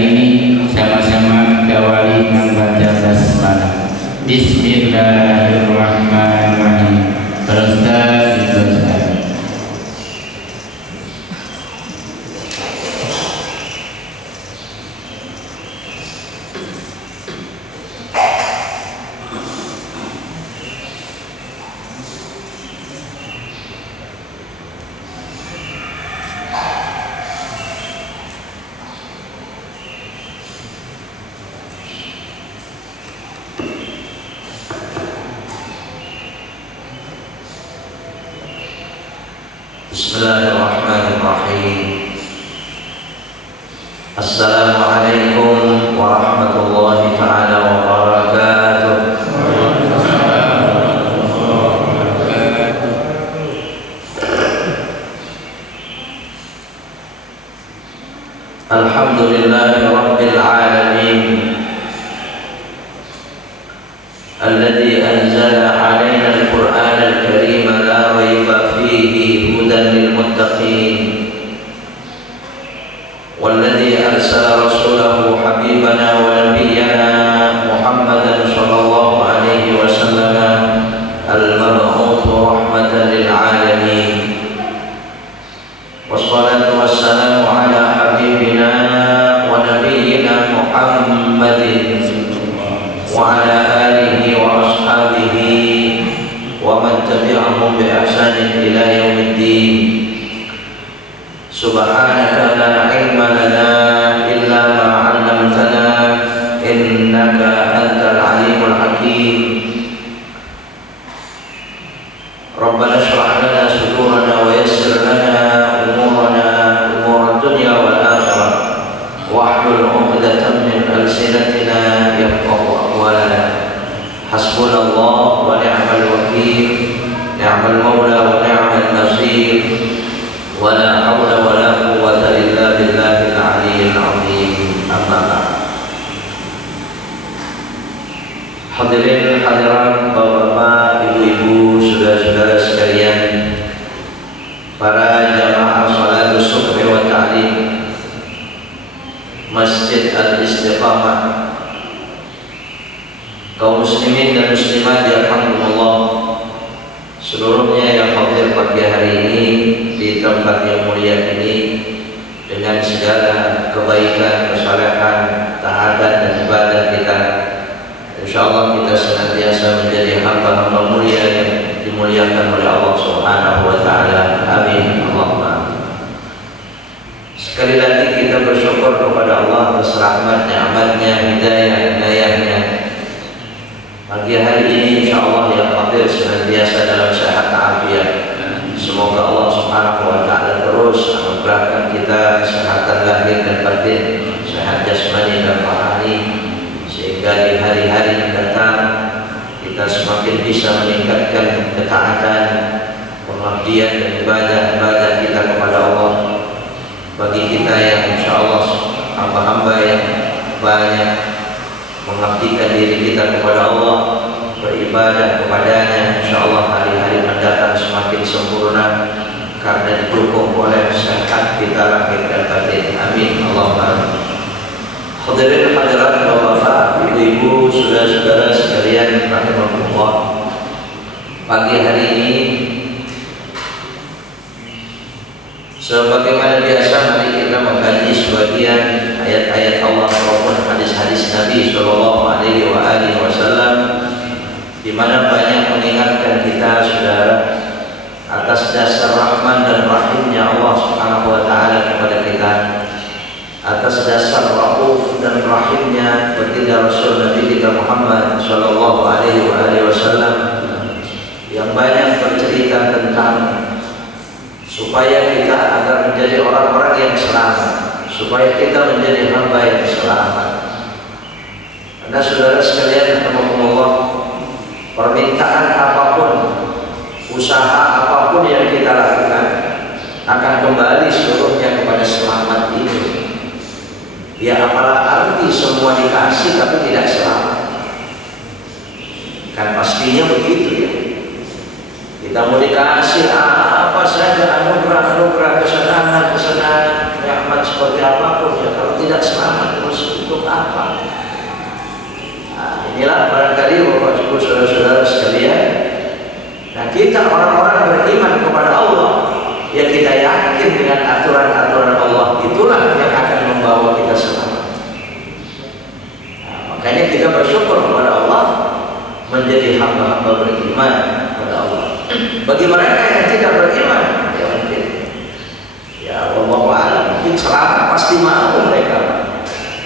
ini sama-sama kawali membaca basmalah. Bismillahirrahmanirrahim. Ustaz dibaca. Bismillahirrahmanirrahim. Assalamualaikum warahmatullahi ta'ala wabarakatuh. Alhamdulillahi rabbil alamin, alladzi anzala 'alaina al-Qur'ana al-karim la rayba fihi hudan lil muttaqin, والذي أرسل رسوله حبيبنا ونبينا محمدا صلى الله عليه وسلم المبعوث رحمة للعالمين، والصلاة والسلام على حبيبنا ونبينا محمد وعلى آله وأصحابه ومن تبعهم بإحسان إلى يوم الدين. Subhanaka la ilma lana illa ma 'allamtana innaka antal alimul hakim. Rabbana shrah lana sudurana wa yassir lana umurad dunya wal akhirah wahlul 'uqdatam min alsinatina yafqahu aqwalana. Hasbunallahu wa ni'mal wakeel, ni'mal maula wa ni'mal nasir. Wala haula wala quwwata illa billahil aliyyil azim. Amma ba'd. Hadirin hadirat, bapak-bapak, ibu-ibu, saudara-saudara sekalian, para jamaah salatus subhi wa ta'lim Masjid Al-Istiqamah, kaum muslimin dan muslimat yang alhamdulillah seluruhnya yang hadir pagi hari ini di tempat yang mulia ini dengan segala kebaikan, kesalehan, taatan dan ibadah kita. Insyaallah kita senantiasa menjadi hamba-hamba mulia yang dimuliakan oleh Allah Subhanahu wa taala. Amin. Allahumma. Sekali lagi kita bersyukur kepada Allah atas rahmat, nikmat-Nya, hidayah-Nya. Pagi hari ini insyaallah yang hadir senantiasa dalam sehat afiat. Semoga Allah Subhanahu wa taala terus anugerahkan kita kesehatan lahir dan batin, sehat jasmani dan rohani, sehingga di hari-hari yang datang kita semakin bisa meningkatkan ketaatan, pengabdian dan ibadah kita kepada Allah. Bagi kita yang insyaallah hamba-hamba yang banyak mengabdikan diri kita kepada Allah, beribadah kepadanya, insyaallah hari-hari mendatang semakin sempurna karena didukung oleh sehat kita lahir dan batin. Amin. Allahumma. Hadirin hadirat, bapak-bapak, ibu-ibu, saudara-saudara sekalian rahimakumullah. Pagi hari ini sebagaimana biasa mari kita mengkaji sebagian ayat-ayat Allah maupun hadis-hadis Nabi sallallahu alaihi wasallam, di mana banyak mengingatkan kita saudara atas dasar rahman dan rahimnya Allah Subhanahu wa taala kepada kita, atas dasar rauf dan rahimnya baginda Rasul Nabi kita Muhammad sallallahu alaihi wasallam yang banyak bercerita tentang supaya kita agar menjadi orang-orang yang selamat, supaya kita menjadi hamba yang selamat. Karena saudara sekalian rahimakumullah, permintaan apapun, usaha apapun yang kita lakukan akan kembali seluruhnya kepada selamat ini. Ya, apalah arti semua dikasih tapi tidak selamat? Kan pastinya begitu ya. Kita mau dikasih apa saja, anugerah, kesenangan, nikmat selamat seperti apapun ya, kalau tidak selamat terus untuk apa? Nah, inilah barangkali Bapak Ibu saudara-saudara sekalian. Nah, kita orang-orang beriman kepada Allah, ya kita yakin dengan aturan-aturan Allah, itulah yang akan membawa kita selamat. Nah, makanya kita bersyukur kepada Allah menjadi hamba-hamba beriman kepada Allah. Bagi mereka yang tidak beriman, ya mungkin, ya Allah alam, mungkin selamat pasti mau mereka,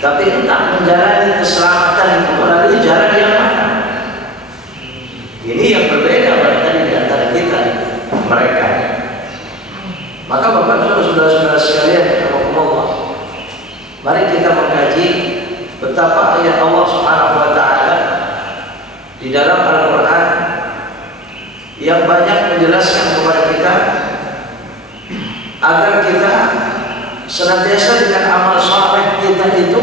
tapi entah menjalani keselamatan itu melalui jalan yang mana. Ini yang berbeda barangkali di antara kita mereka. Maka Bapak saudara-saudara sekalian, Allah, mari kita mengkaji betapa ayat Allah Subhanahu wa taala di dalam Al-Qur'an yang banyak menjelaskan kepada kita agar kita senantiasa dengan amal saleh kita itu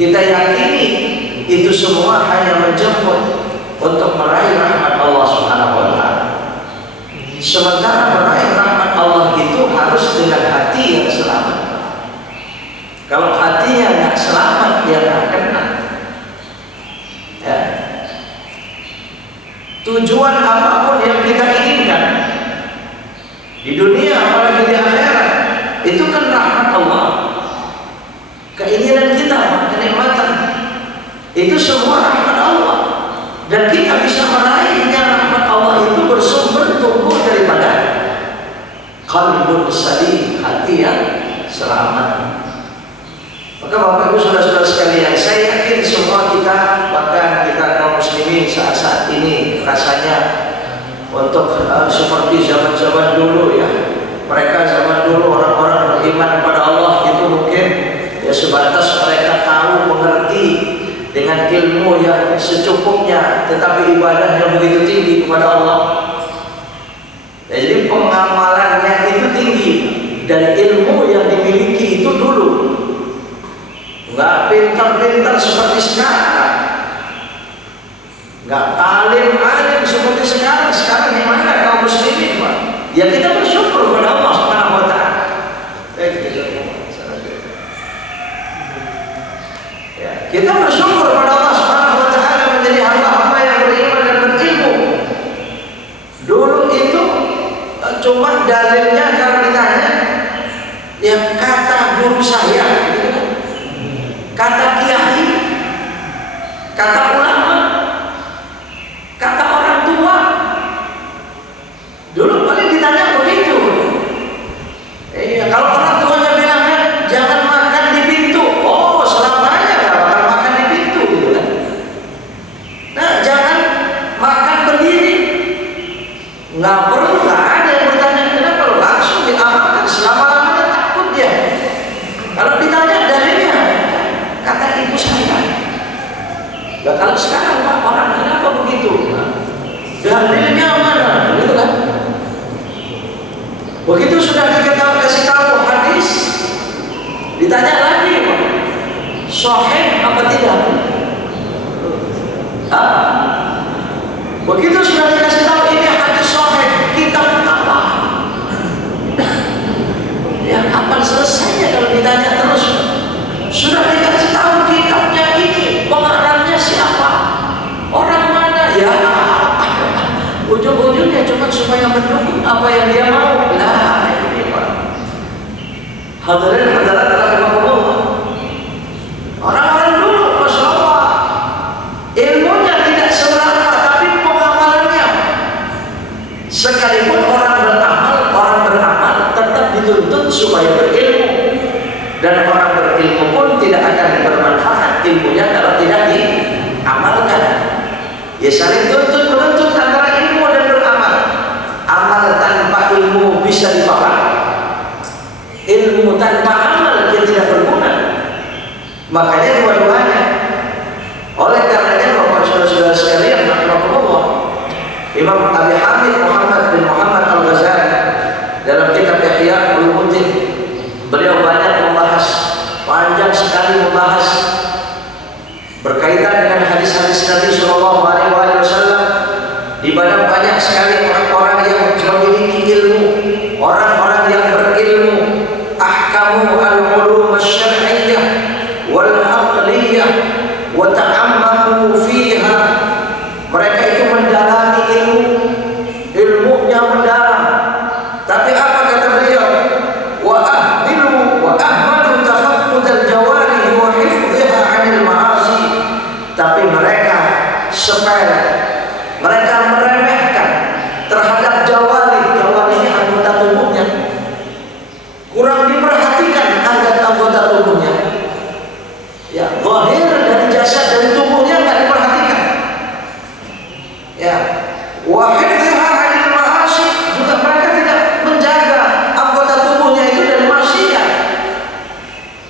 kita yakini itu semua hanya menjemput untuk meraih rahmat Allah Subhanahu wa taala. Sementara meraih rahmat Allah itu harus dengan hati yang selamat. Kalau hatinya nggak selamat, dia nggak kena. Ya. Tujuan apapun yang kita inginkan di dunia apalagi di akhirat itu kan rahmat Allah. Keinginan kita, kenikmatan itu semua rahmat Allah, dan kita bisa meraihnya rahmat Allah itu bersumber tumbuh daripada qalbun salim, hati yang selamat. Maka Bapak Ibu saudara-saudara sekalian, saya yakin semua kita, bahkan kita kaum muslimin saat ini rasanya untuk seperti zaman-zaman dulu ya. Mereka zaman dulu orang-orang beriman kepada Allah itu mungkin ya sebatas mereka tahu, mengerti dengan ilmu yang secukupnya, tetapi ibadahnya begitu tinggi kepada Allah. Jadi pengamalannya itu tinggi dan ilmu yang dimiliki itu dulu. Nggak pintar-pintar seperti sekarang, nggak alim-alim seperti sekarang. Sekarang di mana kaum muslimin, Pak? Ya kita bersyukur kepada Allah Subhanahu wa taala. Ya, kita bersyukur kepada Allah Subhanahu wa taala menjadi hamba-hamba yang beriman dan berilmu. Dulu itu cuma dalilnya kalau ditanya, ya kata guru saya, gitu kan? Kata kiai, kata ulama, kata orang tua. Dulu paling ditanya begitu. Kalau orang tuanya bilangnya jangan makan di pintu, oh selamanya nggak bakal makan di pintu, gitu kan? Nah, jangan makan berdiri, nggak perlu, nggak ada yang bertanya kenapa, langsung diamalkan selama-lamanya, takut dia. Kalau ditanya dalilnya, kata ibu saya. Nah, kalau sekarang Pak, orang kenapa begitu? Dalilnya mana? Begitu kan? Begitu sudah dikasih tahu hadis, ditanya lagi, Pak, sahih apa tidak? Begitu sudah dikasih tahu ini hadis sahih, kitab apa? Ya kapan selesainya kalau ditanya terus? Sudah dikasih tahu kitabnya ini, pengarangnya siapa, orang mana, ya ujung-ujungnya cuma supaya mendukung apa yang dia mau. Lah ini Pak, hadirin hadirat rahimakumullah, orang-orang dulu Masya Allah ilmunya tidak seberapa, tapi pengamalannya, sekalipun orang beramal tetap dituntut supaya berilmu, dan orang berilmu pun tidak akan bermanfaat ilmunya kalau tidak diamalkan. Ya saling tuntut menuntut antara ilmu dan beramal. Amal tanpa ilmu bisa dipahami, ilmu tanpa amal dia tidak berguna. Makanya dua-duanya. Oleh karenanya Bapak saudara-saudara sekalian, rahimahullah, Imam Abi Hamid Muhammad bin Muhammad Al-Ghazali dalam kitab Ihya Ulumuddin, beliau banyak membahas, panjang sekali membahas berkaitan dengan hadis-hadis Nabi Shallallahu Alaihi Wasallam, di mana banyak sekali orang-orang yang memiliki ilmu, orang-orang yang berilmu, ahkamu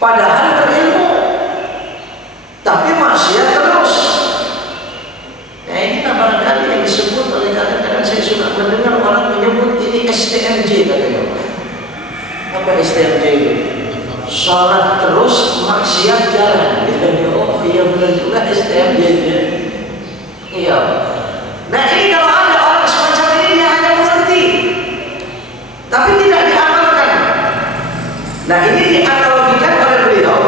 padahal berilmu, tapi maksiat terus. Nah ini barangkali yang disebut oleh kadang-kadang saya suka mendengar orang menyebut ini STMJ katanya. Apa STMJ itu? Sholat terus, maksiat jalan. Oh iya benar juga STMJ. Iya. Nah ini kalau ada orang semacam ini dia hanya mengerti, tapi tidak diamalkan. Nah ini dianalogikan oleh beliau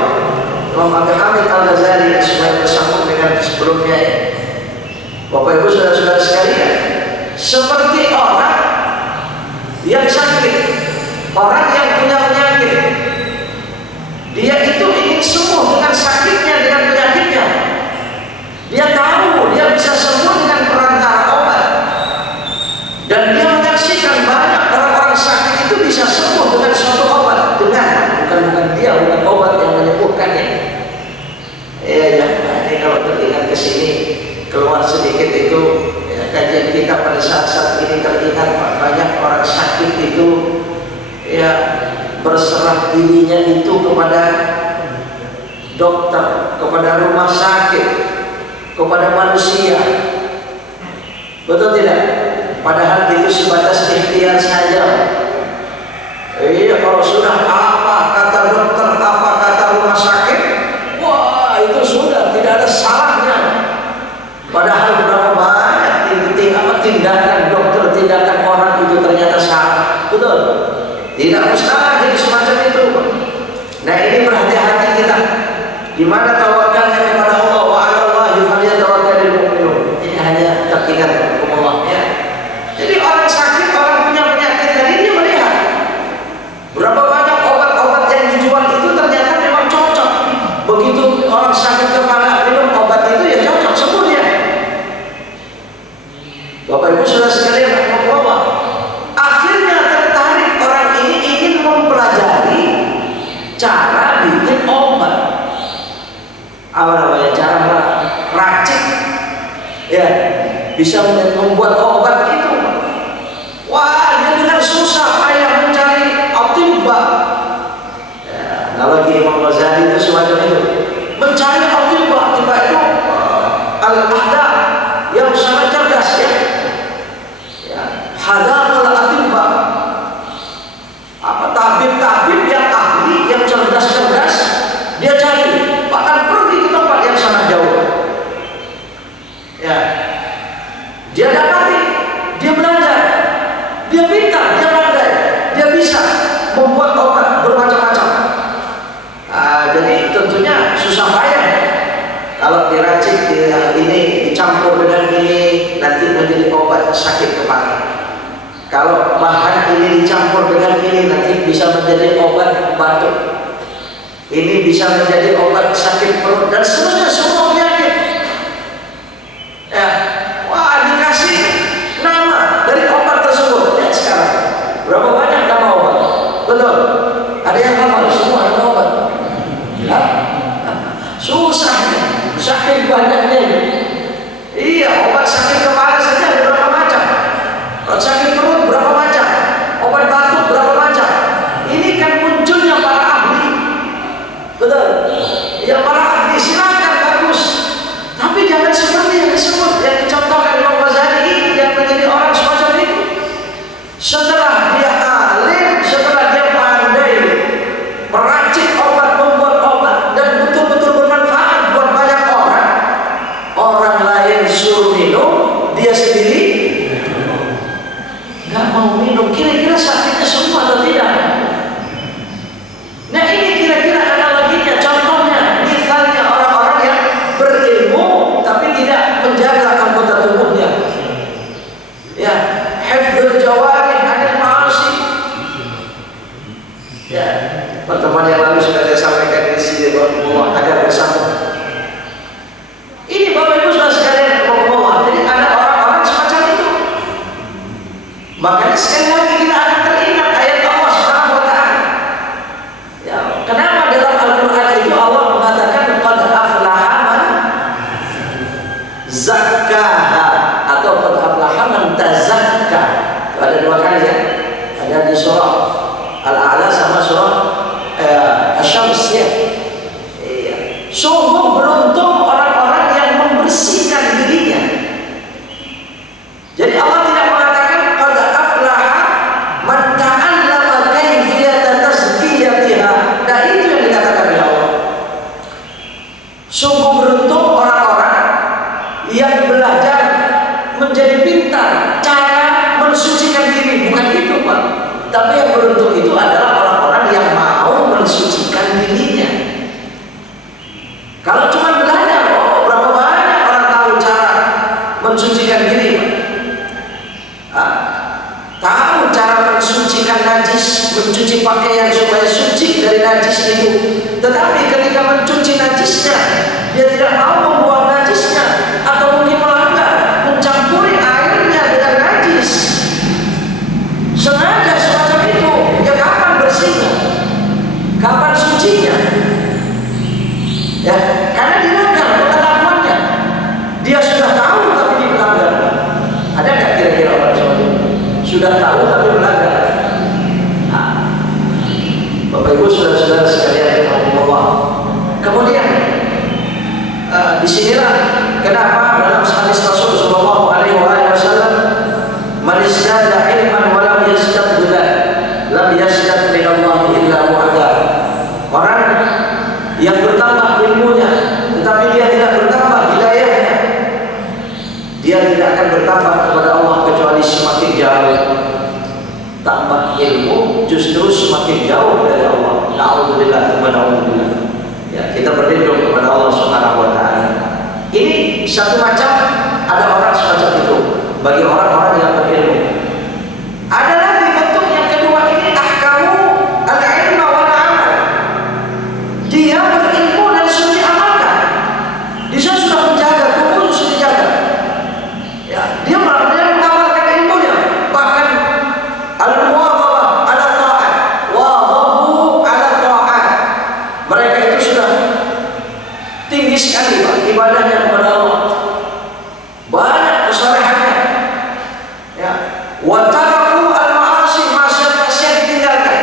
Imam Abi Hamid Al-Ghazali supaya bersambung dengan sebelumnya ya. Bapak Ibu saudara-saudara sekalian, seperti orang yang sakit, orang yang punya penyakit, dia itu ingin sembuh dengan sakitnya, dengan penyakitnya. Dia tahu dia bisa sembuh dengan perantara obat, dan dia menyaksikan banyak orang-orang sakit itu bisa sembuh dengan suatu obat, dengan bukan obat yang menyembuhkannya. Ya, ini kalau teringat ke sini keluar sedikit itu ya, kajian kita pada saat ini teringat banyak orang sakit itu ya berserah dirinya itu kepada dokter, kepada rumah sakit, kepada manusia. Betul tidak? Padahal itu sebatas ikhtiar saja. Iya, kalau sudah apa kata dokter, apa kata rumah sakit, wah itu sudah tidak ada salahnya. Padahal berapa banyak tindakan dokter, tindakan orang itu ternyata salah. Betul? Tidak mustahil semacam itu. Nah ini berhati-hati kita. Di mana tawakalnya kepada Allah, wa 'ala Allahi falyatawakkalul mu'minun. Ini hanya teringat Allah ya. Jadi orang sakit, orang punya penyakit tadi dia melihat berapa banyak obat-obat yang dijual itu ternyata memang cocok. Begitu orang sakit kepala minum obat itu ya cocok, sembuh dia. Bapak Ibu saudara sekalian rahimahullah, akhirnya tertarik orang ini ingin mempelajari cara bikin obat. Apa namanya? Cara racik ya, bisa membuat obat itu. Wah, dia dengan susah payah mencari atibah ya, analogi Imam Ghazali itu semacam itu, mencari atibah itu al-ahda yang sangat cerdas ya, hadamul atibah, apa tabib-tabib yang ahli, yang cerdas-cerdas dia cari, bahkan pergi ke tempat yang sangat jauh ya, dia dapati, dia belajar, dia pintar, dia pandai, dia bisa membuat obat bermacam-macam. Jadi tentunya susah payah kalau diracik ini dicampur dengan ini nanti menjadi obat sakit kepala. Kalau bahan ini dicampur dengan ini nanti bisa menjadi obat batuk. Ini bisa menjadi obat sakit perut dan seterusnya, semua penyakit. Ya, wah dikasih nama dari obat tersebut. Lihat sekarang berapa banyak nama obat. Betul. Ada yang hafal semua nama obat. Ya. Susah sakit banyaknya. Iya, obat sakit kepala saja berapa macam. Kalau sakit perut berapa macam. Obat batuk berapa macam. Ini kan munculnya para ahli. Betul. Ya para ahli silakan bagus. Tapi jangan seperti yang disebut, yang dicontohkan Imam Ghazali ini yang menjadi orang semacam itu. Setelah dia alim, setelah dia pandai meracik obat, membuat obat dan betul-betul bermanfaat buat banyak orang, orang lain suruh minum, dia sendiri nggak mau minum. Kira-kira sakitnya semua atau tidak? Nah ini kira-kira analoginya, contohnya, misalnya orang-orang yang berilmu tapi tidak menjaga anggota tubuhnya. Ya, hifdzul jawarih 'anil ma'asi. Ya, pertemuan yang lalu sudah saya sampaikan di sini bahwa agar bersama. Ini Bapak Ibu saudara sekalian, jadi ada orang-orang semacam itu. Makanya sekali lagi kita akan teringat ayat Allah Subhanahu wa taala. Ya, kenapa dalam Al-Qur'an itu Allah mengatakan qad aflaha man zakkaha atau qad aflaha man tazakka. Ada dua kali ya. Ada di surah Al-A'la sama surah Asy-Syams ya. Sungguh beruntung orang-orang yang membersihkan dirinya. Jadi Allah tidak mengatakan qad aflaha man ta'allama kayfiyata tazkiyatiha. Nah, itu yang dikatakan oleh Allah. Sungguh beruntung orang-orang yang belajar menjadi pintar cara mensucikan diri. Bukan itu, Pak. Tapi yang beruntung itu adalah orang-orang yang mau mensucikan dirinya. Kalau cuma belajar, oh berapa banyak orang tahu cara mensucikan diri, tahu cara mensucikan najis, mencuci pakaian supaya suci dari najis itu. Tetapi ketika mencuci najisnya, dia tidak mau membuang najisnya, atau mungkin melanggar mencampuri airnya dengan najis. Sengaja semacam itu, ya kapan bersihnya? Kapan sucinya? Ya, karena dilanggar pengetahuannya. Dia sudah tahu tapi dilanggar. Ada nggak kira-kira orang seperti itu? Sudah tahu tapi melanggar. Nah, Bapak Ibu saudara-saudara sekalian yang Allah. Kemudian disinilah kenapa dalam hadis Rasul Shallallahu Alaihi Wasallam, "Man izdada ilman wa lam yazdad hudan, lam yazdad min Allah illa bu'da." Orang yang bertambah ilmunya tetapi dia tidak bertambah hidayahnya, dia tidak akan bertambah kepada Allah kecuali semakin jauh. Tambah ilmu justru semakin jauh dari Allah. Na'udzubillah wa na'udzubillah. Ya, kita berlindung kepada Allah Subhanahu wa taala. Ini satu macam, ada orang semacam itu bagi orang-orang yang berilmu. Ada lagi bentuk yang kedua, ini ahkamu al-ilma wal amal. Dia berilmu dan sudah diamalkan. Dia sudah menjaga tubuh, sudah dijaga. Ya, dia mengamalkan ilmunya. Bahkan al-muwadhabah ala ta'at, wadhabu ala ta'at. Mereka itu sudah tinggi sekali, Pak, ibadahnya kepada Allah. Banyak kesalehannya. Ya, wa taraku al-ma'asi, maksiat-maksiat ditinggalkan.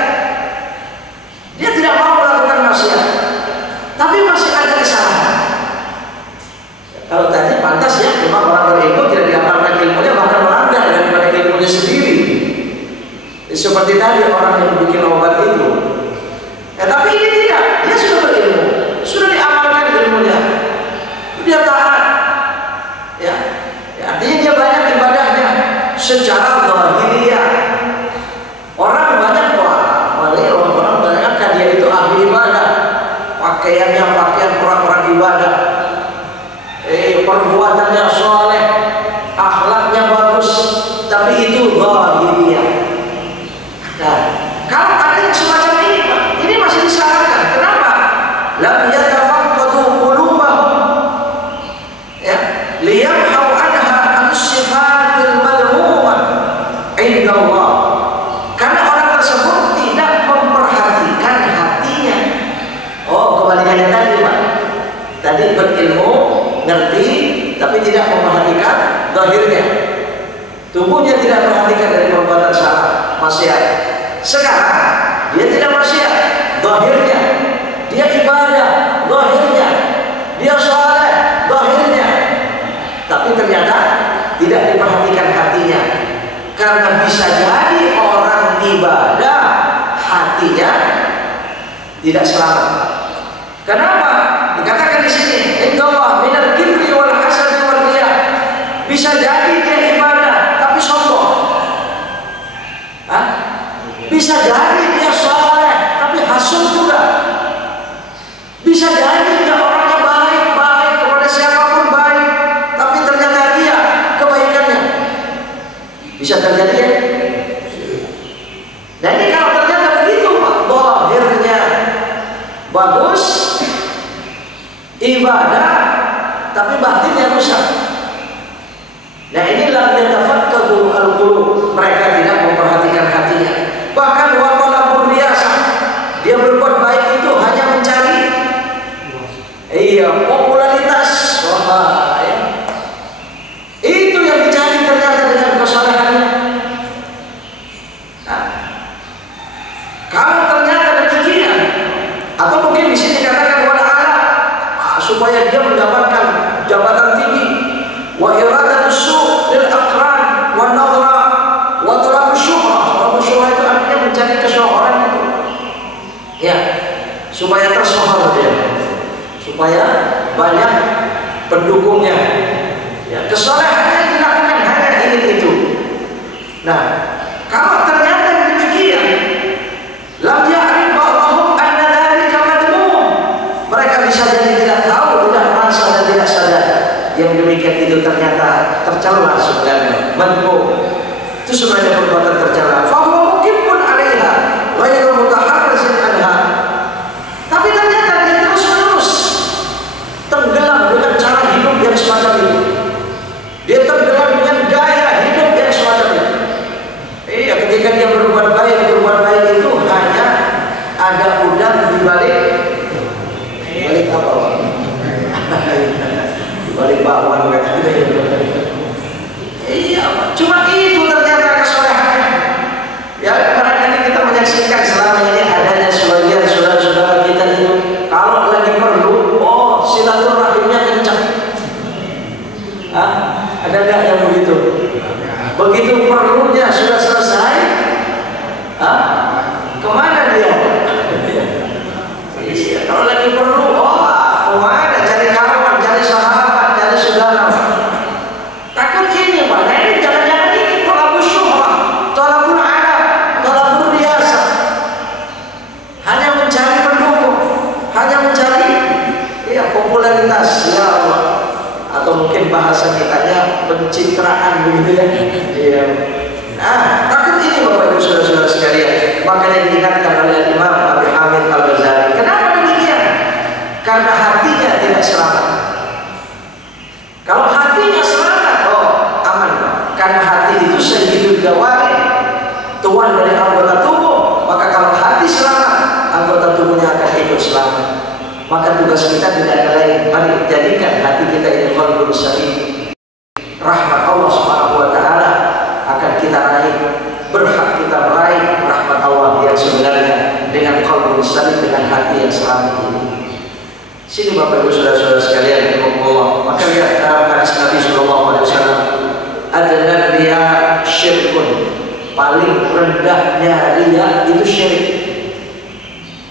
Dia tidak mau melakukan maksiat, tapi masih ada kesalahan. Kalau tadi pantas ya, memang orang berilmu tidak diamalkan ilmunya, bahkan melanggar daripada ilmunya sendiri. Seperti tadi orang yang bikin obat itu. Ya, tapi ini tidak, dia sudah berilmu, sudah diamalkan ilmunya, dia taat. Ya, artinya dia banyak ibadahnya secara zahiriyah. Orang banyak orang banyak kan dia itu ahli ibadah, pakaiannya pakaian orang-orang ibadah, perbuatannya soleh, akhlaknya bagus, tapi itu zahiriyah. Nah, kalau ada yang semacam ini, Pak, ini masih disarankan. Kenapa? Lam yatafaqqadu qulubahum, ya, liyamhau anha an-sifatil madhmumah inda Allah. Karena orang tersebut tidak memperhatikan hatinya. Oh, kebalikannya tadi, Pak. Tadi berilmu, ngerti, tapi tidak memperhatikan zahirnya. Tubuhnya tidak perhatikan dari perbuatan salah, maksiat. Sekarang dia tidak maksiat, zahirnya. Dia ibadah, zahirnya. Dia saleh, zahirnya. Tapi ternyata tidak diperhatikan hatinya. Karena bisa jadi orang ibadah, hatinya tidak selamat. Kenapa? Dikatakan di sini, indallah minal kibri wal hasad wal riyah. Bisa jadi dia ibadah tapi sombong. Bisa jadi dia saleh tapi hasud juga. Bisa jadi dia orangnya baik kepada siapapun baik, tapi ternyata dia kebaikannya. Bisa terjadi ya? Nah, ini kalau ternyata begitu, Pak, zahirnya bagus, ibadah, tapi batinnya rusak. Nah, inilah yang tafaqqadu al-qulub. Mereka tidak memperhatikan hatinya. Bahkan wa talabur riyasah, dia berbuat baik itu hanya mencari popularitas. Ya. Itu yang dicari ternyata dengan kesalahannya. Nah, kalau ternyata demikian, atau mungkin di sini dikatakan wala ala supaya dia mendapatkan jabatan tinggi. Wa iradatus su' lil aqran wa nadra wa talab syuhrah. Talab syuhrah itu artinya mencari kesyuhran itu. Ya, supaya tersohor dia, supaya banyak pendukungnya. Ya, kesolehan yang dilakukan hanya ingin itu. Nah, kalau ternyata demikian, lam ya'rif ba'dhum anna dzalika madmum. Mereka bisa jadi tidak tahu, tidak merasa dan tidak sadar yang demikian itu ternyata tercela sebenarnya, madmum. Itu sebenarnya perbuatan tercela. Fa huwa muqimun 'alaiha ghairu mutaharrizin anha. Tapi ternyata dia terus-menerus tenggelam dengan cara hidup yang semacam itu. Dia tenggelam dengan gaya hidup yang semacam itu. Iya, ketika dia berbuat baik itu hanya ada udang di balik apa? Di balik bakwan gitu. Iya, cuma itu ternyata kesolehannya. Ya, barangkali kita menyaksikan selama ini adanya sebagian saudara-saudara kita itu kalau lagi perlu, oh silaturahimnya kencang. Ada nggak yang begitu? Begitu perlunya sudah selesai, kemana dia? Iya, kalau lagi perlu, kemana? Cari kawan, cari sahabat, cari saudara. Takut ini, Pak. Nah, ini jangan-jangan ini tolabul syuhrah, tolabul adab, tolabul riasa. Hanya mencari pendukung, hanya mencari popularitas, ya Allah. Atau mungkin bahasa kitanya pencitraan begitu ya. Iya. Nah, takut ini Bapak Ibu saudara-saudara sekalian. Makanya diingatkan oleh Imam Abi Hamid Al-Ghazali. Kenapa demikian? Karena hatinya tidak selamat. Kalau hatinya selamat, aman. Karena hati itu sayyidul jawari, tuan dari anggota tubuh. Maka kalau hati selamat, anggota tubuhnya akan hidup selamat. Maka tugas kita tidak ada lain, mari jadikan hati kita ini qalbun salim. Rahmat Allah Subhanahu wa taala akan kita raih, berhak kita meraih rahmat Allah yang sebenarnya dengan qalbun salim, dengan hati yang selamat ini. Sini Bapak Ibu saudara-saudara sekalian, Allah. Maka lihat dalam hadis Nabi sallallahu alaihi wasallam, adna riya syirkun. Paling rendahnya riya itu syirik.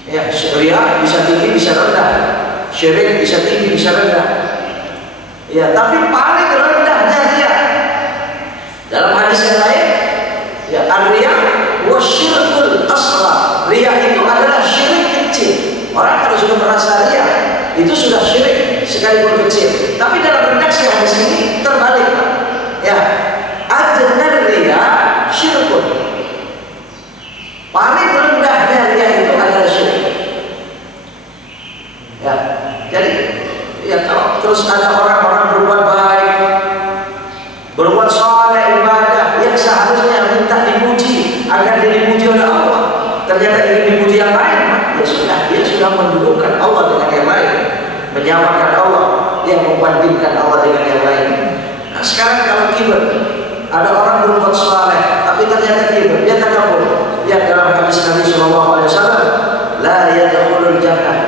Ya, riya bisa tinggi bisa rendah, syirik bisa tinggi bisa rendah. Ya, tapi paling rendahnya riya. Dalam hadis yang lain, ya, ar-riya wa syirkul asghar. Riya itu adalah syirik kecil. Orang kalau sudah merasa riya, itu sudah syirik sekalipun kecil. Tapi dalam redaksi hadis ini terbalik. Ya, adna riya syirkun. Paling rendahnya riya itu adalah syirik. Ya, jadi ya kalau terus ada orang-orang berbuat baik, berbuat saleh, ibadah yang seharusnya minta dipuji agar dia dipuji oleh Allah, ternyata ingin dipuji yang lain, ya sudah, dia sudah mendudukkan Allah dengan yang lain, menyamakan Allah, dia membandingkan Allah dengan yang lain. Nah, sekarang kalau kibir, ada orang berbuat saleh tapi ternyata kibir, dia takabur. Lihat dalam hadis Nabi sallallahu alaihi wasallam, la yadkhulul jannah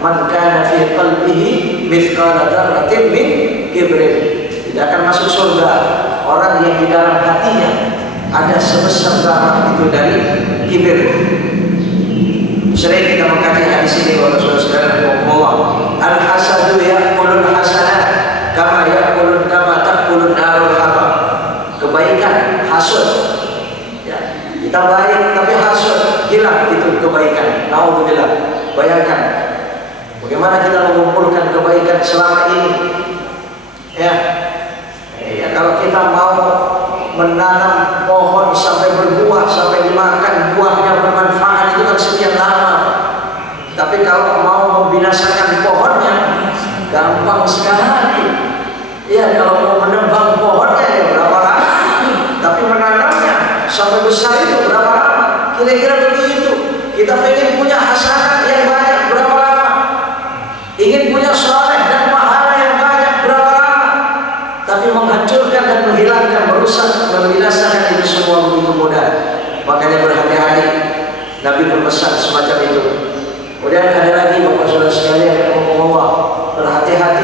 man kana fi qalbihi mithqala dzarratin min kibrin. Tidak akan masuk surga orang yang di dalam hatinya ada sebesar zarah itu dari kibir. Sering kita mengkaji hadis ini oleh saudara-saudara Allah. Al-hasadu ya'kulul hasanat kama ta'kulun narul hatab. Kebaikan hasud. Ya, kita baik tapi hasud, hilang itu kebaikan. Nauzubillah. Bayangkan bagaimana kita mengumpulkan kebaikan selama ini. Ya, kalau kita mau menanam pohon sampai berbuah, sampai dimakan buahnya bermanfaat itu kan sekian lama. Tapi kalau mau membinasakan pohonnya gampang sekali. Ya, kalau mau menebang pohonnya ya berapa lama? Tapi menanamnya sampai besar itu berapa lama? Kira-kira begitu. Kita pengen punya hasanat yang banyak berapa lama? Ingin punya saleh dan pahala yang banyak berapa lama? Tapi menghancurkan dan menghilangkan, merusak, membinasakan itu semua begitu mudah. Makanya berhati-hati. Nabi berpesan semacam itu. Kemudian ada lagi Bapak Saudara sekalian, Allah, berhati-hati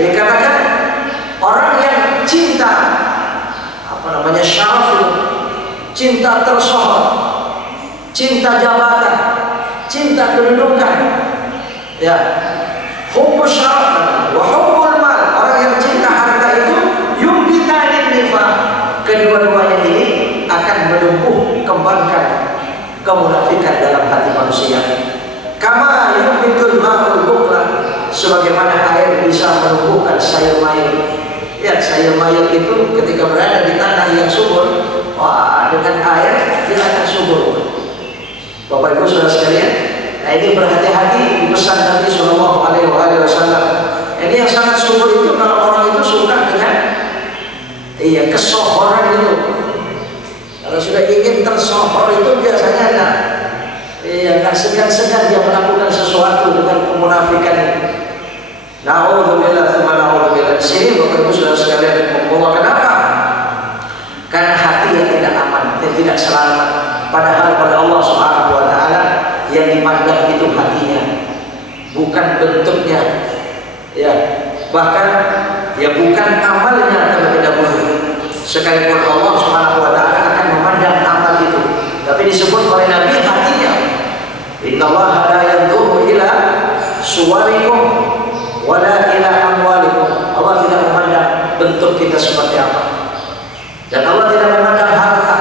Dikatakan orang yang cinta syaraf, cinta tersohor, cinta jabatan, cinta kedudukan, ya, hubbus syaraf wa hubbul mal, orang yang cinta harta itu yumbitanin nifaq. Kedua-duanya ini akan menumbuh kembangkan kemunafikan dalam hati manusia. Kama yumbitul ma'ul bukla, sebagaimana air bisa menumbuhkan sayur mayur. Ya, sayur mayur itu ketika berada di tanah yang subur, wah, dengan air dia akan subur. Bapak Ibu saudara sekalian, nah ini berhati-hati di pesan Nabi Sallallahu Alaihi Wasallam. Ini yang sangat subur itu kalau orang itu suka dengan kesohoran itu. Kalau sudah ingin tersohor itu biasanya nggak segan-segan dia melakukan sesuatu dengan kemunafikan itu. Na'udzubillah tsumma na'udzubillah. Di sini Bapak Ibu saudara sekalian membawa kenapa? Karena hati yang tidak aman, yang tidak selamat. Padahal pada Allah Subhanahu wa taala yang dipandang itu hatinya, bukan bentuknya. Ya, bahkan ya bukan amalnya terlebih dahulu. Sekalipun Allah Subhanahu wa taala akan memandang amal itu, tapi disebut oleh Nabi hatinya. Innallaha la yanzuru ila suwarikum wala ila amwalikum. Allah tidak memandang bentuk kita seperti apa, dan Allah tidak memandang harta,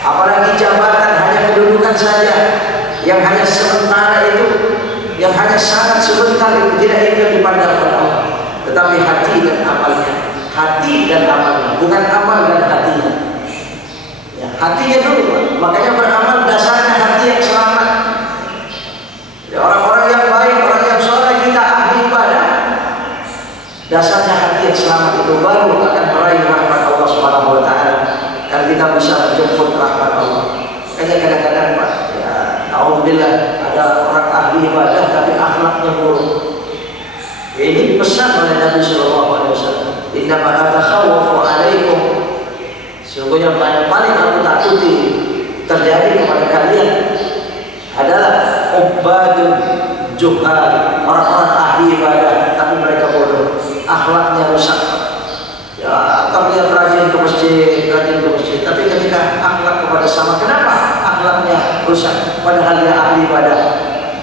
apalagi jabatan, hanya kedudukan saja yang hanya sementara itu, yang hanya sangat sebentar itu, tidak itu yang dipandang oleh Allah, tetapi hati dan amalnya. Hati dan amalnya, bukan amal dan hatinya. Ya, hatinya dulu, makanya beramal dasarnya hati yang selamat. Ya, orang-orang yang baik, orang yang soleh, kita ahli ibadah, dasarnya hati yang selamat itu baru akan meraih rahmat Allah Subhanahu wa taala, dan kita bisa menjemput rahmat Allah. Makanya kadang-kadang Pak, ya alhamdulillah ada orang ahli ibadah tapi akhlaknya buruk. Ini pesan oleh Nabi Sallallahu Alaihi Wasallam. Inna ma'atakhawwafu alaikum, sesungguhnya yang paling aku takuti terjadi kepada kalian adalah ubadun juhal, orang-orang ahli ibadah tapi mereka bodoh, akhlaknya rusak. Ya, terlihat rajin ke masjid, tapi ketika akhlak kepada sama, kenapa akhlaknya rusak? Padahal dia ahli ibadah,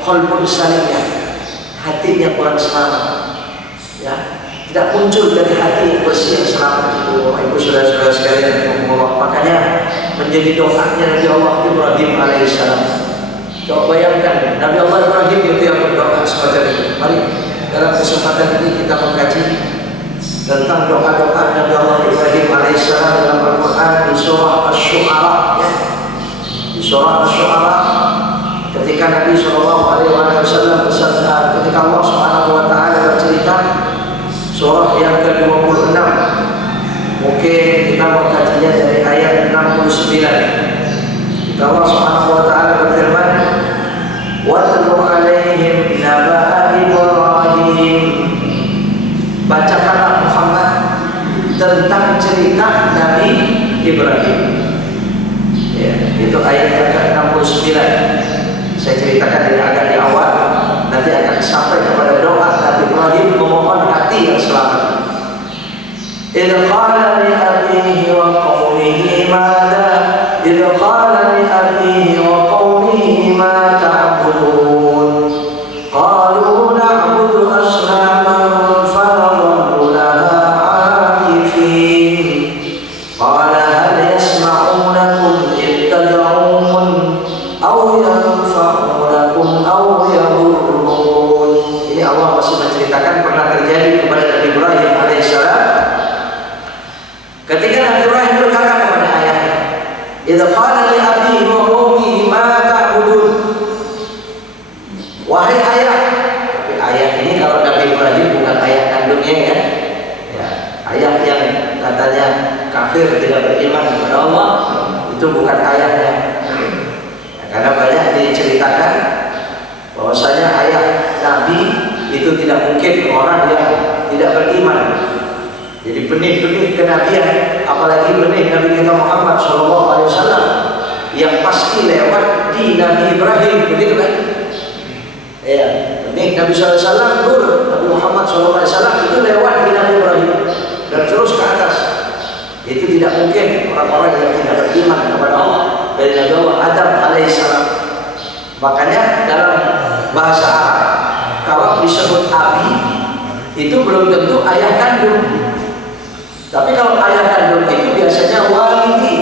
qalbun salimnya, hatinya kurang selamat. Ya, tidak muncul dari hati yang bersih yang selamat itu. Ibu saudara-saudara sekalian, makanya menjadi doanya Nabi Allah Ibrahim alaihissalam. Coba bayangkan Nabi Allah Ibrahim itu yang berdoa semacam itu. Mari dalam kesempatan ini kita mengkaji tentang doa-doa Nabi Allah Ibrahim alaihissalam dalam Al-Quran di surah Asy-Syu'ara, ya. Di surah Asy-Syu'ara ketika Nabi Sallallahu Alaihi Wasallam bersabda, ketika Allah Subhanahu wa taala bercerita, surah yang ke-26, mungkin kita mengkajinya dari ayat 69. Allah Subhanahu wa taala berfirman, "Watlu 'alaihim naba'a Ibrahim." Bacakanlah Muhammad tentang cerita Nabi Ibrahim. Ya, itu ayat yang ke-69. Saya ceritakan agak di awal, nanti akan sampai kepada doa Nabi Ibrahim memohon hati yang selamat. Idza qala li abihi wa qaumihi madza, idza qala li abihi wa qaumihi ma ta'budun, qalu na'budu asnaman fanadhallu laha 'akifin, qala hal yasma'unakum id tad'un aw yanfa'unakum aw yadurrun. Ini Allah masih menceritakan pernah terjadi kepada Nabi Ibrahim alaihissalam ketika Nabi Ibrahim berkata kepada ayahnya, idza qala li abihi wa qaumihi ma ta'budun. Wahai ayah, tapi ayah ini kalau Nabi Ibrahim bukan ayah kandungnya, ya. Ya, ayah yang katanya kafir, tidak beriman kepada Allah, itu bukan ayahnya. Karena banyak diceritakan bahwasanya ayah Nabi itu tidak mungkin orang yang tidak beriman. Jadi benih-benih kenabian, apalagi benih Nabi kita Muhammad SAW yang pasti lewat di Nabi Ibrahim, begitu kan? Ya, benih Nabi SAW, Nabi Muhammad SAW itu lewat dari Nabi Allah Adam alaihissalam. Makanya dalam bahasa Arab kalau disebut abi itu belum tentu ayah kandung. Tapi kalau ayah kandung itu biasanya walidi,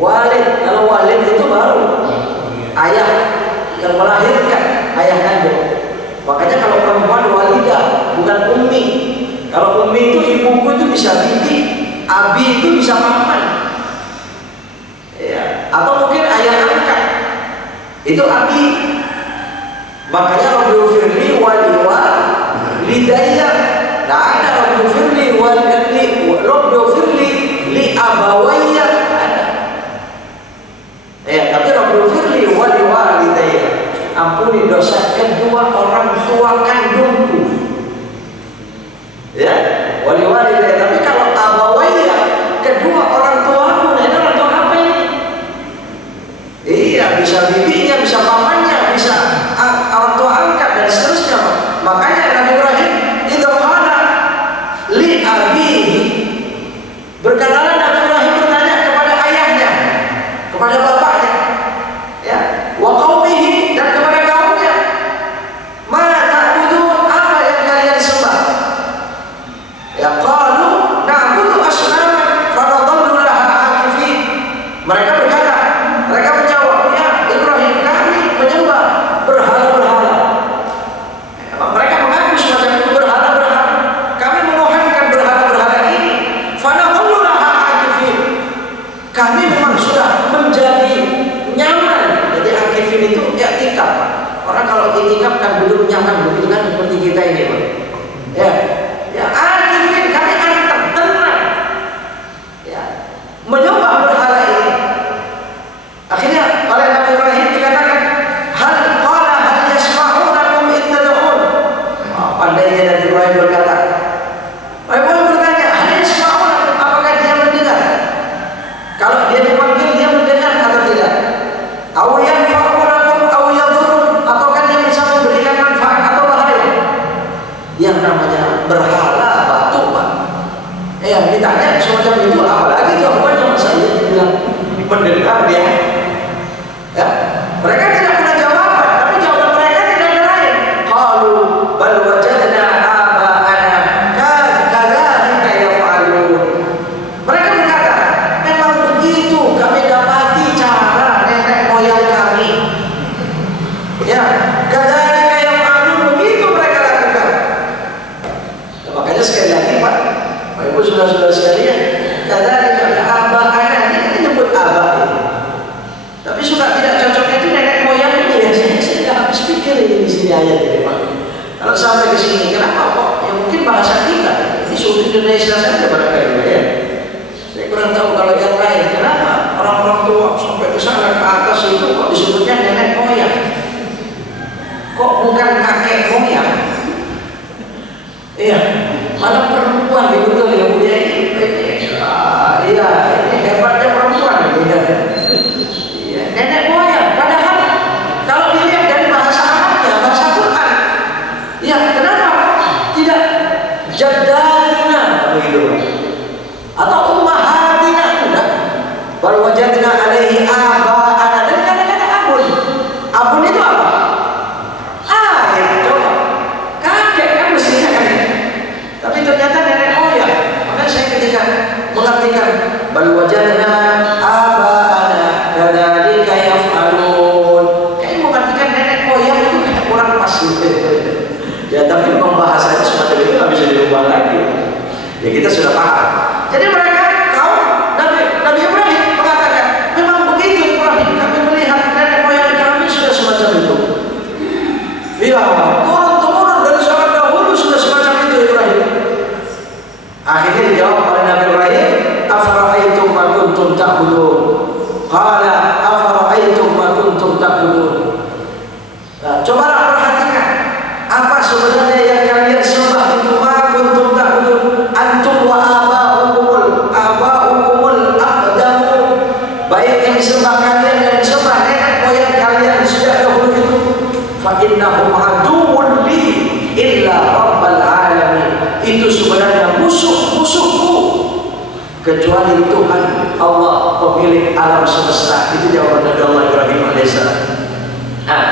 walid. Kalau walid itu baru ayah yang melahirkan, ayah kandung. Makanya kalau perempuan walidah, bukan ummi. Kalau ummi itu ibuku itu bisa bibi, abi itu bisa paman, ya. Atau mungkin ayah angkat, itu abi. Makanya Rabbil firli walidayya. Nah ada Rabbil firli Rabbil firli li abawayya ada. Tapi Rabbil firli walidayya, ampuni dosa kedua orang tua kandungku. Ya, walidayya. Tapi kalau abawayya, kedua orang tuaku, nah ini orang tua apa ini? Iya, bisa bibinya, bisa pamannya, bisa orang tua angkat dan seterusnya. Makanya Nabi Ibrahim itu qala li abihi, berkatalah Nabi Ibrahim bertanya kepada ayahnya, kepada bapaknya, ya, wa qaumihi, dan kepada kaumnya, ma ta'budun, apa yang kalian sembah? Ya qalu na'budu asnaman fa nadallu laha akifin. Mereka berkata, mereka menjawab, ya Ibrahim, kami menyembah berhala-berhala. Mereka mengaku semacam itu, berhala-berhala. Kami menuhankan berhala-berhala ini. Fa nadallu laha akifin. Kami memang sudah menjadi nyaman. Jadi akifin itu i'tikaf. Orang kalau i'tikaf kan duduk nyaman, begitu kan, seperti kita ini, Pak. Ya, akifin, kami akan tenang. Ya, menyembah berhala ini. Akhirnya oleh Nabi Ibrahim dikatakan, hal yasma'unakum in tad'un. Pandainya Nabi Ibrahim berkata, Ibrahim bertanya, hal yasma'unakum, apakah dia mendengar? Kalau dia dipanggil, dia mendengar atau tidak? Aw yanfa'unakum aw yadurrun, ataukah dia bisa memberikan manfaat atau bahaya? Yang namanya berhala batu, Pak. Ditanya semacam itu, apalagi jawabannya masa dia dibilang mendengar dia. Ya, mereka tidak punya jawaban, tapi jawaban mereka tidak ada lain. Qalu bal wajadna aba'ana kadzalika yaf'alun. Mereka berkata, memang begitu kami dapati cara nenek moyang kami. Ya, kadzalika yaf'alun, begitu mereka lakukan. Nah, makanya sekali lagi, Pak, Ibu saudara-saudara sekalian, kadzalika aba'ana, ini kan menyebut aba ini. Tapi suka tidak cocoknya itu nenek moyang ini, ya. Saya tidak habis pikir ini di sini ayat ini, Pak. Kalau sampai ke sini, kenapa kok? Ya mungkin bahasa kita ini sudah Indonesia saja barangkali, ya. Saya kurang tahu kalau yang lain. Kenapa orang-orang tua sampai ke sana ke atas itu kok disebutnya nenek moyang? Kok bukan kakek moyang? Iya, malah perempuan betul ya Bu ya ini. Iya, ini hebatnya perempuan ya. Nenek moyang, padahal kalau dilihat dari bahasa Arabnya, bahasa Quran, ya kenapa tidak jaddatina begitu, atau ummahatina, enggak? Wal wajadna alaihi aba'ana, dan kadang-kadang abun itu apa? Ya coba, kakek kan mestinya kan, tapi ternyata nenek moyang. Maka saya ketika mengartikan bal wajadna aba'ana kadzalika yaf'alun, kayak mengartikan nenek moyang itu kayak kurang pas gitu. Ya tapi memang bahasanya semacam itu nggak bisa dirubah lagi. Ya kita sudah paham. Jadi mereka kaum Nabi Ibrahim mengatakan, memang begitu Ibrahim, kami melihat nenek moyang kami sudah semacam itu. Ya, turun-temurun dari zaman dahulu sudah semacam itu Ibrahim. Akhirnya dijawab oleh Nabi Ibrahim, afara'aitum ma kuntum ta'budun. Qala afara'aitum ma kuntum ta'budun. Nah, cobalah perhatikan apa sebenarnya yang kalian sembah itu, ma kuntum ta'budun. Antum wa aba'ukumul aqdamu, baik yang disembah kalian dan disembah nenek moyang kalian sejak dahulu itu. Fa innahum aduwwun li illa rabbal alamin. Itu sebenarnya musuh-musuhku. kecuali Tuhan Allah pemilik alam semesta. Itu jawaban dari Allah Ibrahim alaihissalam. Nah,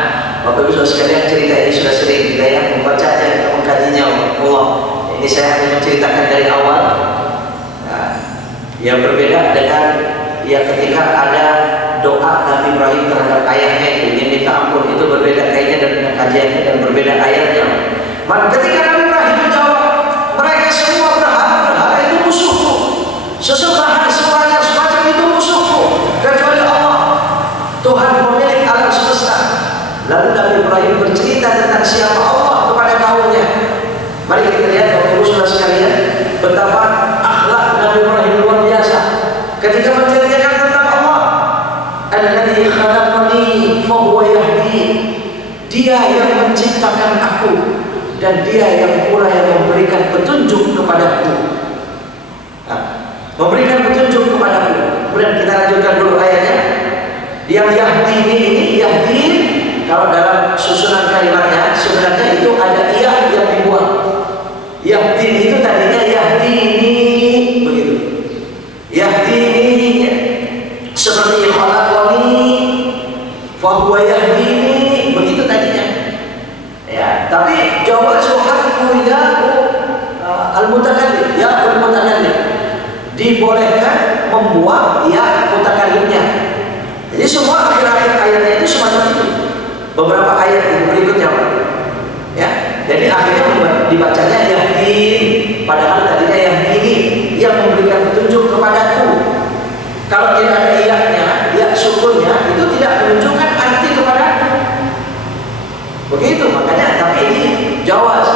Bapak Ibu sekalian, cerita ini sudah sering kita yang membacanya, kita mengkajinya. Allah, ini saya hanya menceritakan dari awal. Nah, yang berbeda dengan yang ketika ada doa Nabi Ibrahim terhadap ayahnya itu ingin minta ampun, itu berbeda kayaknya dengan kajiannya dan berbeda ayatnya. Maka ketika Nabi Ibrahim menjawab, mereka semua berhala itu musuhku, sesembahan semuanya semacam itu musuhku, kecuali Allah Tuhan pemilik alam semesta. Lalu Nabi Ibrahim bercerita tentang siapa Allah kepada kaumnya. Mari kita lihat Bapak Ibu Saudara sekalian, betapa akhlak Nabi Ibrahim luar biasa ketika menceritakan tentang Allah. Alladzi khalaqani fa huwa yahdi. Dia yang menciptakan aku dan dia yang pula yang memberikan petunjuk kepadaku. Nah, memberikan petunjuk kepadaku. Kemudian kita lanjutkan dulu ayatnya. Yang yahdi ini yahdi, kalau dalam susunan kalimatnya sebenarnya itu ada iya yang dibuang. Yahdi itu tadinya yahdi ini begitu. Yahdi ini seperti khalaqani fa huwa yahdini, begitu tadinya. Ya, tapi jawaban suhafu ya al-mutakallim, ya al-mutakallim. Dibolehkan membuang ya mutakallimnya. Jadi semua akhir-akhir ayatnya itu semacam itu. Beberapa ayat yang berikutnya, ya. Jadi akhirnya dibacanya yahdin, padahal tadinya yahdini, yang memberikan petunjuk kepadaku. Kalau tidak ada iyahnya, ya sukunnya itu tidak menunjukkan arti kepadaku. Begitu makanya, tapi ini jawaz.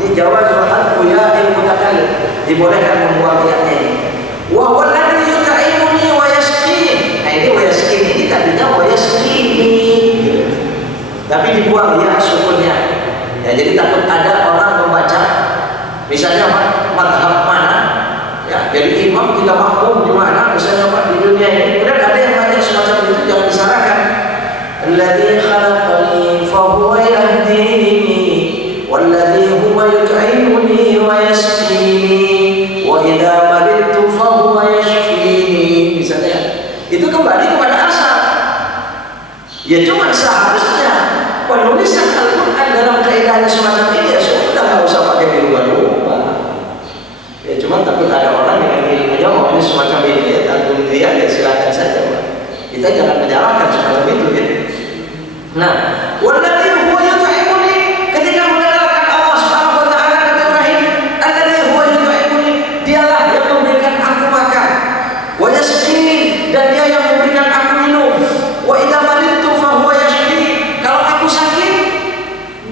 Ini jawaz al-harfu ya al-mutakallim. Dibolehkan membuang iyahnya ini. Wa walladzi yut'imuni wa yasqin. Nah ini wa yasqin ini tadinya wa yasqini. Tapi dibuang ya sukunnya. Ya jadi takut ada orang membaca misalnya madhab mana, ya jadi imam kita makmum di mana misalnya Pak di dunia ini, kemudian ada yang banyak semacam itu, jangan disalahkan. Alladzi khalaqani fa huwa yahdini walladzi huwa yut'imuni wa yasqini wa idza maridtu fa huwa yashfini. Misalnya itu kembali kepada asal. Ya cuma seharusnya penulisan Al-Quran dalam kaidahnya semacam ini ya sudah, nggak usah pakai dirubah-rubah. Ya cuma takut ada orang dengan ilmunya mau ini semacam ini ya, tanggung dia ya silakan saja Pak. Kita jangan menyalahkan semacam itu ya. Nah, walladzi huwa yut'imuni, ketika mengenalkan Allah Subhanahu wa taala Nabi Ibrahim, alladzi huwa yut'imuni, dialah yang memberikan aku makan, wa yasqin, dan dia yang memberikan aku minum, wa idza maridtu fa huwa yashfi, kalau aku sakit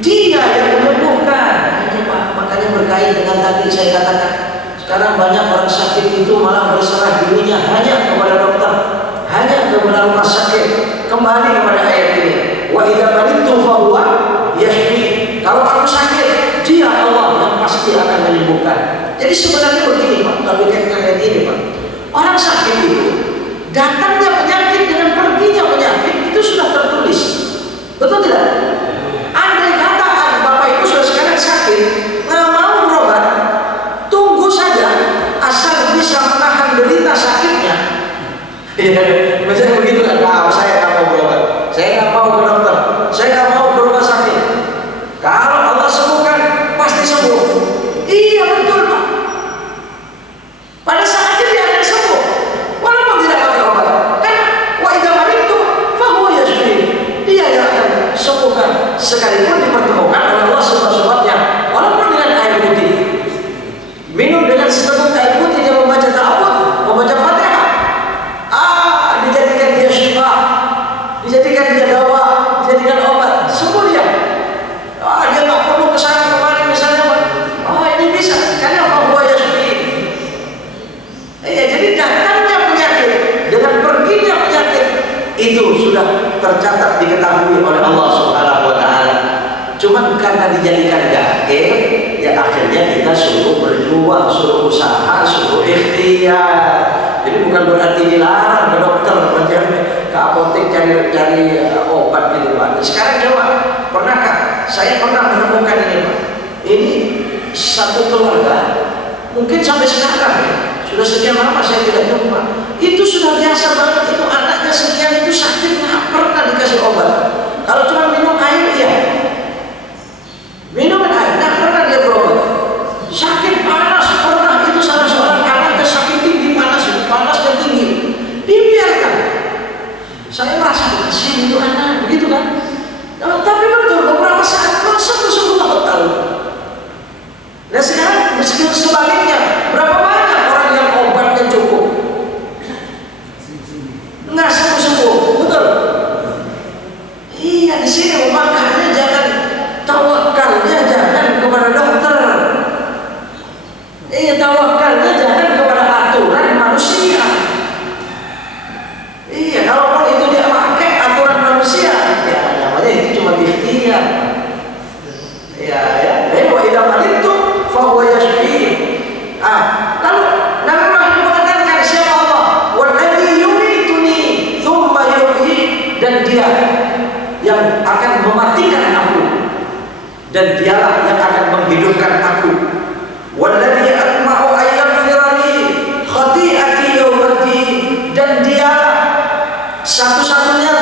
dia yang menyembuhkan. Ini Pak, makanya berkait dengan tadi saya katakan, sekarang banyak orang sakit itu malah berserah dirinya hanya kepada dokter, hanya kepada rumah sakit. Kembali kepada ayat ini, wa idza maridtu fa huwa yashfi, kalau aku sakit dia Allah yang pasti akan menyembuhkan. Jadi sebenarnya begini Pak, kalau kita lihat ini Pak, orang sakit itu datangnya penyakit dengan perginya penyakit itu sudah tertulis, betul tidak? Andai kata Bapak Ibu sudah sekarang sakit, nggak mau berobat, tunggu saja asal bisa menahan derita sakitnya. Misalnya begitu kan, nah, saya nggak mau berobat, saya nggak mau ke dokter, saya nggak mau ke rumah sakit. Kalau Allah sembuhkan pasti sembuh. Iya betul Pak. Pada saatnya dia akan sembuh, walaupun tidak pakai obat. Karena wa idza maridtu fa huwa yashfi, dia yang akan sembuhkan sekalipun dipertemukan oleh Allah sebab-sebabnya, walaupun dengan air putih. Minum dengan seteguk air putih, dia membaca ta'awudz, membaca Fatihah. Dijadikan dia syifa, dijadikan dia dawa, dijadikan obat, sembuh dia. Dia nggak perlu kesana kemari misalnya. Ini bisa, karena bahwa yashfi. Jadi datangnya penyakit dengan perginya penyakit itu sudah tercatat, diketahui oleh Allah Subhanahu wa taala. Cuma karena dijadikan gaib, ya akhirnya kita suruh berjuang, suruh usaha, suruh ikhtiar. Jadi bukan berarti dilarang ke dokter, ke apotek cari obat gitu Pak. Sekarang coba, pernahkah? Saya pernah menemukan ini Pak. Ini satu keluarga, mungkin sampai sekarang ya, sudah sekian lama saya tidak jumpa. Itu sudah biasa banget, itu anaknya sekian itu sakit nggak pernah dikasih obat. Kalau cuma minum air iya, minum air nggak pernah dia berobat. Sakit panas pernah, itu salah seorang anaknya sakit tinggi, panas dan tinggi, dibiarkan. Saya merasa kasihan itu anak, begitu kan? Tapi betul beberapa saat sembuh tahu. Nah sekarang meskipun sebaliknya, berapa banyak orang yang obatnya cukup nggak sembuh, betul? Iya, di sini makanya jangan tawakalnya jangan kepada dokter. Iya, tawakalnya jangan kepada aturan manusia. Iya, kalau itu dia pakai aturan manusia, ya namanya itu cuma ikhtiar. Ya, wa idza maridtu fa huwa yashfi. Lalu Nabi Muhammad mengatakan siapa Allah? Walladzi yumituni tsumma yuhyi, dan dia yang akan mematikan aku dan dialah yang akan menghidupkan aku. Walladzi atma'u ayyaghfirani khati'ati yawmiddin, dan dia satu-satunya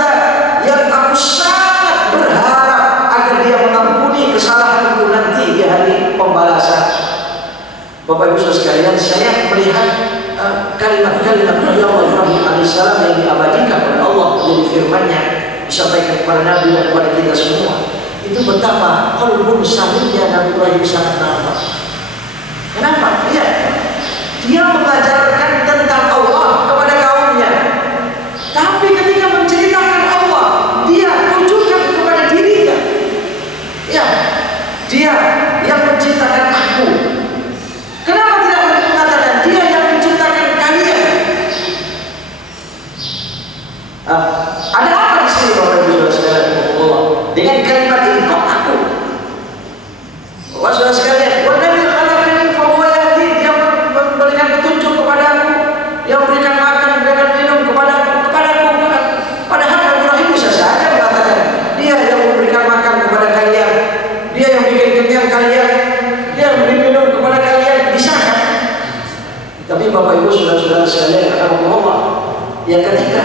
yang aku sangat berharap agar dia mengampuni kesalahanku nanti di hari pembalasan. Bapak Ibu Saudara sekalian, saya melihat kalimat-kalimat Nabi Allah Ibrahim alaihissalam yang diabadikan oleh Allah menjadi firman-Nya disampaikan kepada Nabi dan kepada kita semua. Itu betapa qalbun salimnya Nabi Ibrahim sangat nampak. Kenapa? Dia mengajarkan tentang Allah kepada kaumnya. Tapi ketika menceritakan Allah, dia tujukan kepada dirinya. Ya, dia yang menciptakan aku. Kenapa tidak mengatakan dia yang menciptakan kalian? Ada apa di sini Bapak Ibu Saudara sekalian? Dengan kalimat ini kok aku? Bapak Saudara sekalian, Nabi khalaqani fa huwa yahdi, dia memberikan petunjuk kepadaku, dia memberikan makan, memberikan minum kepadaku. Padahal Nabi Ibrahim bisa saja mengatakan dia yang memberikan makan kepada kalian, dia yang bikin kenyang kalian, dia yang memberi minum kepada kalian, bisa kan? Tapi Bapak Ibu Saudara sekalian, Allah, ya ketika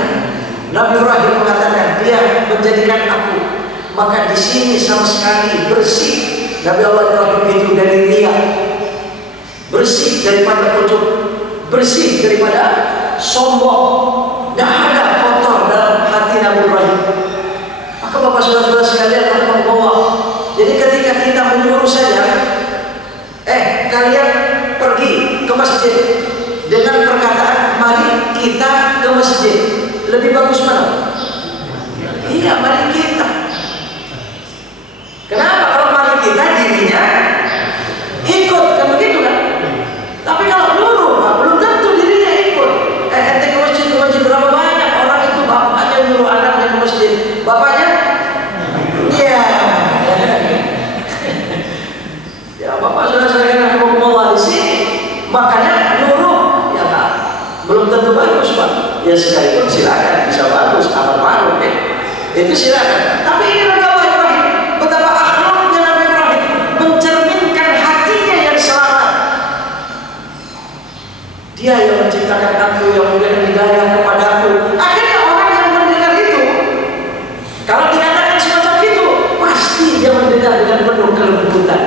Nabi Ibrahim mengatakan dia menjadikan aku, maka di sini sama sekali bersih Nabi Allah Ibrahim itu dari riya, bersih daripada ujub, bersih daripada sombong, tidak ada kotor dalam hati Nabi Ibrahim. Maka Bapak Saudara sekalian Allah, jadi ketika kita menyuruh saja, kalian pergi ke masjid dengan perkataan mari kita ke masjid, lebih bagus mana? Iya, mari kita. Kenapa? Kalau mari kita dirinya ikut, kan begitu kan? Tapi kalau nyuruh, belum tentu dirinya ikut. Ente ke masjid berapa banyak orang itu bapaknya nyuruh anaknya ke masjid, bapaknya? Iya. Ya Bapak Saudara sekalian Allah di sini, makanya nyuruh ya Pak, belum tentu bagus Pak. Ya sekalipun silakan, bisa bagus, amal ma'ruf ya. Itu silakan. Tapi ini Nabi Allah Ibrahim, betapa akhlaknya Nabi Ibrahim mencerminkan hatinya yang selamat. Dia yang menciptakan aku, yang memberikan hidayah kepadaku. Akhirnya orang yang mendengar itu, kalau dikatakan semacam itu, pasti dia mendengar dengan penuh kelembutan.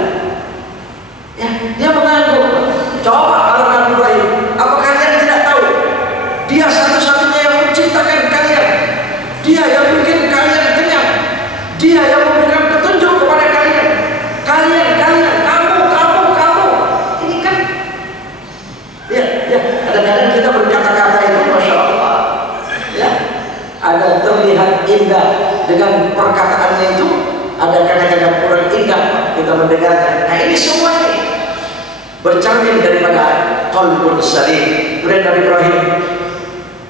Ya, dia mengangguk. Coba kalau Nabi Ibrahim, apa kalian tidak tahu? Dia satu-satunya yang menciptakan kalian. Dia yang bikin kalian kenyang. Dia yang memberikan petunjuk kepada kalian. Kalian, kamu. Ini kan, ya. Kadang-kadang kita berkata-kata itu, masya Allah. Ya, ada terlihat indah dengan perkataannya itu. Ada kadang-kadang kurang indah kita mendengarkan. Nah ini semua ini bercermin daripada qalbun salim. Kemudian Nabi Ibrahim,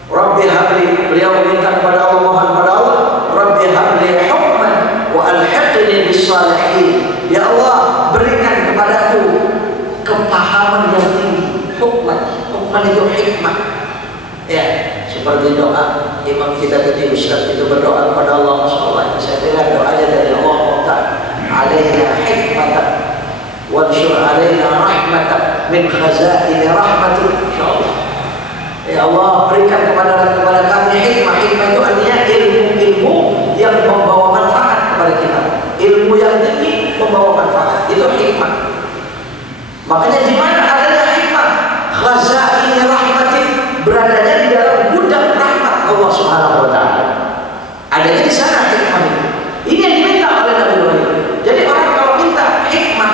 Rabbi habli, beliau meminta kepada Allah, mohon kepada Allah, Rabbi habli hukman wa alhiqni bis salihin. Ya Allah, berikan kepadaku kepahaman yang tinggi. Hukman itu hikmah. Ya, seperti doa imam kita tadi Ustaz itu berdoa kepada Allah, masyaallah. Saya dengar doanya dari Allah Ta'ala, alaina hikmatan wa ansyur alaina rahmatan min khazaini rahmatik, insyaallah. Ya Allah, berikan kepada kami hikmah. Hikmah itu artinya ilmu yang membawa manfaat kepada kita. Ilmu yang tinggi membawa manfaat, itu hikmah. Makanya di mana adanya hikmah? Khazaini rahmatik, beradanya di dalam gudang rahmat Allah Subhanahu wa taala. Adanya di sana hikmah itu. Ini yang diminta oleh Nabi Ibrahim. Jadi orang kalau minta hikmah,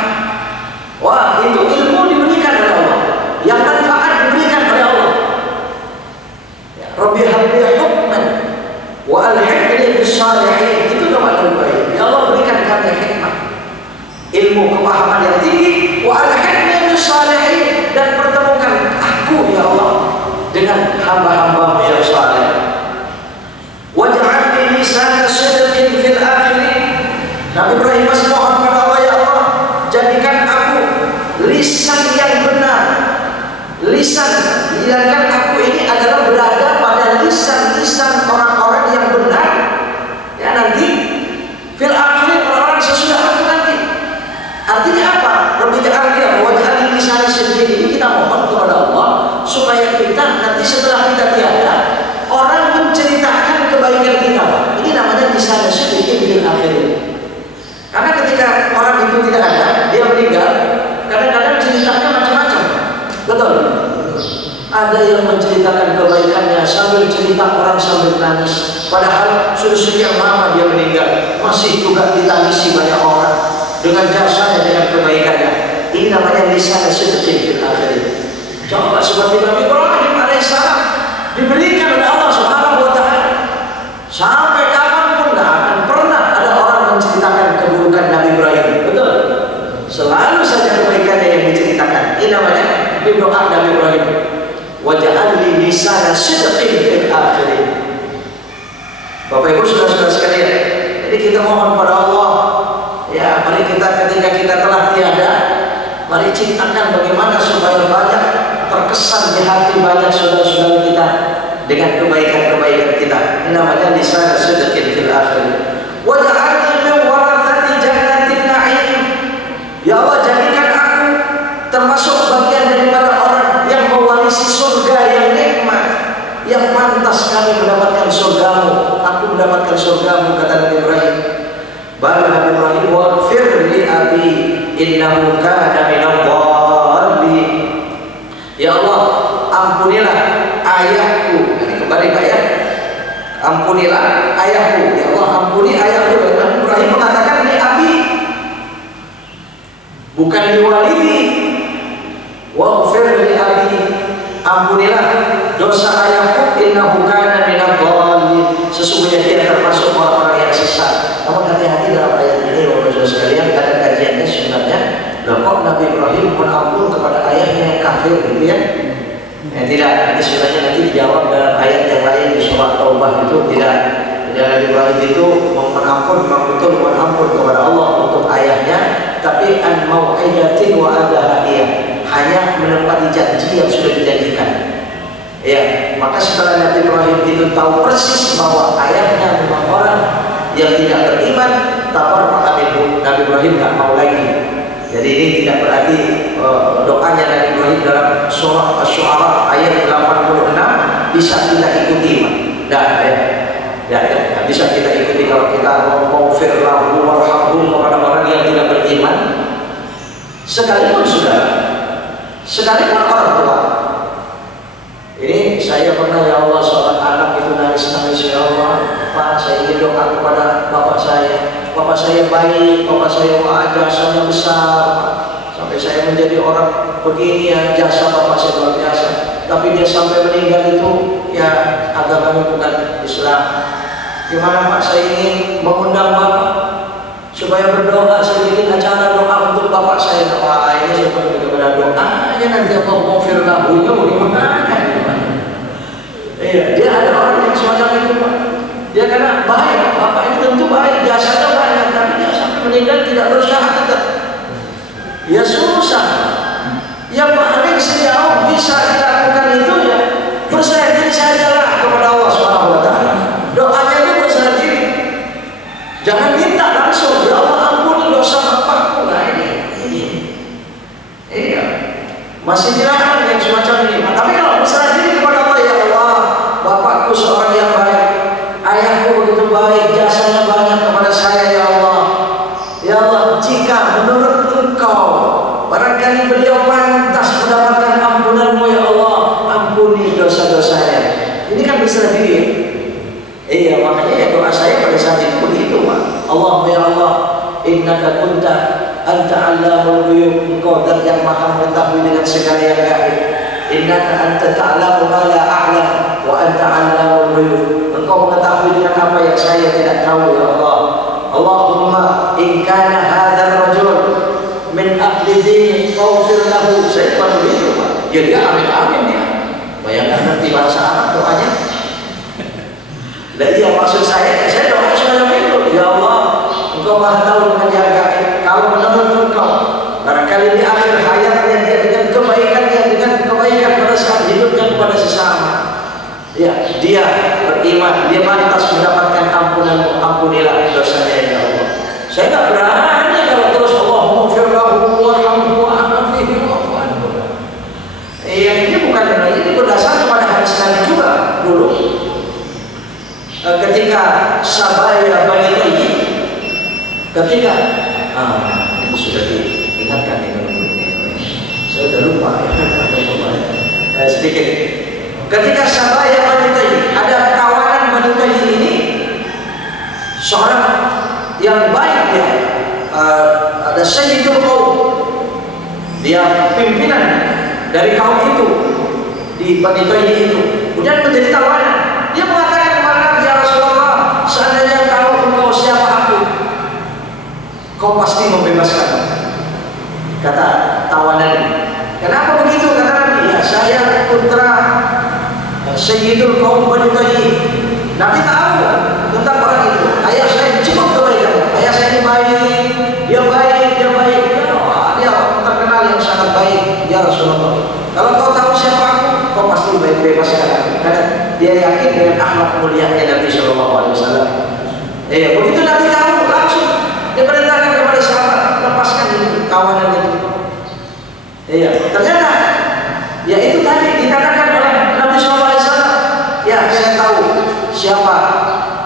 wah, itu ilmu diberikan oleh Allah, yang manfaat diberikan oleh Allah. Rabbi habli hukman wa alhiqni bis salihin, itu doa Nabi Ibrahim. Ya Allah, berikan kami hikmah, ilmu kepahaman yang tinggi, wa alhiqni bis salihin, dan pertemukan aku ya Allah dengan hamba-hamba yang saleh. Waj'alni lisana sidqin fil akhirin. Nabi Ibrahim masih mohon kepada Allah, ya Allah, jadikan aku lisan yang benar. Lisan, jadikan aku ini adalah berada pada lisan-lisan orang-orang yang benar. Ya, nanti fil akhirin, orang-orang sesudah aku nanti. Artinya apa? Rabbi ja'alni waj'alni lisana sidqin. Ini kita mohon kepada Allah supaya kita nanti setelah kita tiada, orang menceritakan kebaikan kita. Ini namanya lisana sidqin fil akhirin. Karena ketika orang itu tidak ada, dia meninggal, kadang-kadang ceritanya macam-macam. Betul? Ada yang menceritakan kebaikannya sambil cerita, orang sambil nangis. Padahal sudah sekian lama dia meninggal, masih juga ditangisi banyak orang dengan jasanya, dengan kebaikannya. Ini namanya lisan sidqin fil akhirin. Coba seperti Nabi Ibrahim alaihissalam diberikan oleh Allah Subhanahu wa taala. Sampai kapanpun tidak akan pernah ada orang menceritakan keburukan Nabi Ibrahim. Betul? Selalu saja kebaikannya yang diceritakan. Ini namanya doa Nabi Ibrahim. Waj'alni lisana sidqin fil akhirin. Bapak Ibu saudara-saudara sekalian, jadi kita mohon pada Allah, ya, mari kita ketika kita telah tiada, mari ciptakan bagaimana supaya banyak terkesan di hati banyak saudara-saudara kita dengan kebaikan-kebaikan kita. Ini namanya lisan sidqin fil akhirin. Waj'alni min warathati jannatin na'im. Ya Allah, jadikan aku termasuk bagian daripada orang yang mewarisi surga yang nikmat, yang pantas kami mendapatkan surgamu. Aku mendapatkan surgamu, kata Nabi Ibrahim. Baru Nabi Ibrahim, waghfir li abi innahu kana minadh dhalin. Ya Allah, ampunilah ayahku. Ini kembali ke ayat. Ampunilah ayahku. Ya Allah, ampuni ayahku. Nabi Ibrahim mengatakan li abi, bukan li walidi. Waghfir li abi, ampunilah dosa ayahku, innahu kana minadh dhalin, sesungguhnya dia termasuk orang-orang yang sesat. Namun hati-hati dalam ayat ini, Bapak Saudara sekalian, ada kajiannya sebenarnya. Loh, kok Nabi Ibrahim menampung kepada ayahnya yang kafir gitu ya? Tidak, nanti sebenarnya nanti dijawab dalam ayat yang lain di surah Taubah itu tidak. Nabi Ibrahim itu menampun, memang betul menampun kepada Allah untuk ayahnya, tapi an mau'idatin wa adahiyah, hanya menepati janji yang sudah dijanjikan. Ya, maka setelah Nabi Ibrahim itu tahu persis bahwa ayahnya memang orang yang tidak beriman, tabar Nabi Ibrahim tak mau lagi. Jadi ini tidak berarti doanya Nabi Ibrahim dalam surah Asy-Syu'ara ayat 86 bisa kita ikuti, tidak ya. Ya, bisa kita ikuti kalau kita mau firlahu warhamhum kepada orang yang tidak beriman, sekalipun sekalipun orang tua. Ini saya pernah, ya Allah, seorang anak itu nangis-nangis, ya Allah, Pak, saya ingin doa kepada bapak saya. Bapak saya baik, bapak saya jasanya besar, sampai saya menjadi orang begini ya, jasa bapak saya luar biasa. Tapi dia sampai meninggal itu, ya agamanya bukan Islam. Gimana Pak, saya ingin mengundang bapak supaya berdoa, sedikit acara doa untuk bapak saya. Wah, ini seperti kepada doanya nanti Allah mau firlahunya bagaimana? Iya, dia ada orang yang semacam itu Pak. Dia karena baik, bapak ini tentu baik, jasanya banyak, tapi dia sampai meninggal tidak bersyahadat. Ya susah. Ya paling sejauh bisa dilakukan itu ya berserah diri sajalah kepada Allah Subhanahu wa taala. Doanya itu berserah diri. Jangan minta langsung, ya Allah ampuni dosa bapakku. Nah ini. Iya. masih dilarang yang semacam ini. Tapi kalau berserah diri kepada Allah, ya Allah, bapakku seorang yang baik, ayahku begitu baik, jasanya banyak kepada saya, ya Allah. Ya Allah, jika menurut Engkau barangkali beliau pantas mendapatkan ampunan-Mu, ya Allah, ampuni dosa-dosanya. Ini kan berserah diri. Iya, makanya ya doa saya pada saat itu begitu, Pak. Allahumma ya Allah, innaka kunta anta allamul ghuyub, Engkau zat yang maha mengetahui dengan segala yang gaib. Innaka anta ta'lamu ma la a'lam wa anta allamul ghuyub, Engkau mengetahui dengan apa yang saya tidak tahu, ya Allah. Allahumma in kana hadzal rajul min ahli din faghfir lahu. Saya pada begitu, Pak. Ya dia amin dia. Bayangkan nanti bahasa Arab doanya. Dan iya, maksud saya doa semacam itu. Ya Allah, Engkau maha tahu dengan yang gaib. Kalau menurut Engkau barangkali di akhir hayatnya dia dengan kebaikannya, dengan kebaikan pada saat hidupnya kepada sesama, ya dia beriman, dia pantas mendapatkan ampunan-Mu, ampunilah dosanya, ya Allah. Saya tak berani kalau terus Allahumma firlahu warhamhu wa'afihi wa'fu anhu. Ini bukan, ini berdasar kepada hadis Nabi juga dulu. Ketika Sabaya Bani Tayyib, ketika ini sudah diingatkan ini, saya sudah lupa sedikit. Ketika Sabaya Bani Tayyib, ada kawanan Bani Tayyib ini, seorang yang baik dia, ada Sayyidul Qaum, dia pimpinan dari kaum itu di Bani Tayyib itu, kemudian menjadi tawanan. Dia mengatakan kepada Nabi, ya Rasulullah, seandainya tahu Engkau siapa aku, Kau pasti membebaskan. Kata tawanan, kenapa begitu? Kata Nabi, ya saya putra Sayyidul Qaum Bani Tayyib. Nabi tahu tentang orang itu. Ayah saya cukup kebaikan. Ayah saya ini baik, dia baik. Dia terkenal yang sangat baik, ya Rasulullah. Kalau Kau tahu siapa aku, Kau pasti bebaskan aku. Karena dia yakin dengan akhlak mulianya Nabi SAW. Begitu Nabi tahu, langsung dia perintahkan kepada sahabat, lepaskan itu kawanan itu. Ternyata ya itu tadi dikatakan oleh Nabi SAW. Ya, saya tahu siapa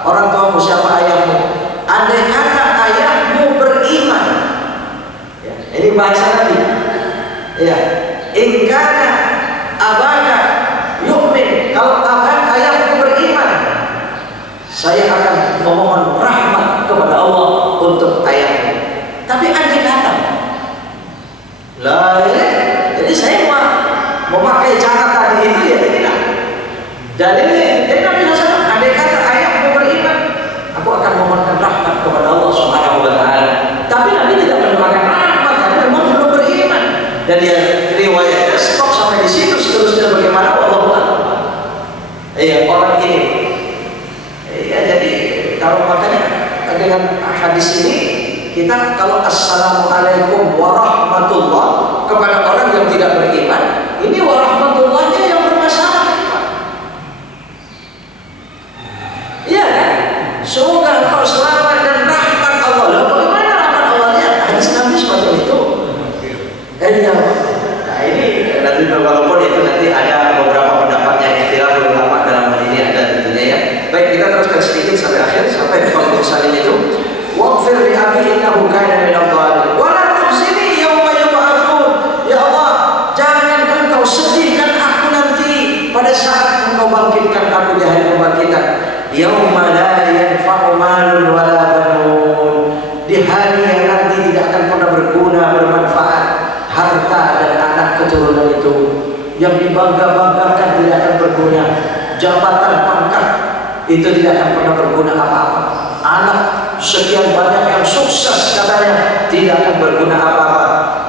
orang tuamu, siapa ayahmu. Andai kata ayahmu beriman, ya, ini bahasa Nabi. In kana abaka yu'min, kalau ayahmu beriman, saya akan memohon rahmat kepada Allah untuk ayahmu. Tapi andai kata jadi saya memakai cara tadi itu, ya inilah dalilnya. Jadi Nabi SAW, andai kata ayahmu beriman, aku akan memohonkan rahmat kepada Allah Subhanahu wa Ta'ala. Tapi Nabi tidak mendoakan rahmat karena memang belum beriman. Dan dia riwayatnya stop sampai di situ, seterusnya bagaimana Allah orang ini. Jadi kalau makanya dengan hadis ini, kita kalau assalamualaikum warahmatullah kepada orang yang tidak beriman, ini warahmatullahnya yang bermasalah, Pak. Iya kan? Semoga engkau selamat dan rahmat Allah. Lalu bagaimana rahmat Allah? Ya, hadis Nabi seperti itu. Nah ini nanti walaupun itu nanti ada beberapa pendapat yang ikhtilaf ulama dalam hal ini ada tentunya, ya. Baik, kita teruskan sedikit sampai akhir, sampai kalau misalnya itu waqfir li abi innahu kana min adh-dhalimin wa la tukhzini yawma yub'atsun. Ya Allah, jangan Engkau sedihkan aku nanti pada saat Engkau bangkitkan aku di hari kebangkitan. Yauma la yanfa'u malun wa la banun, di hari yang nanti tidak akan pernah berguna, bermanfaat harta dan anak keturunan itu. Yang dibangga-banggakan tidak akan berguna, jabatan pangkat itu tidak akan pernah berguna apa-apa. Anak sekian banyak yang sukses katanya tidak akan berguna apa-apa.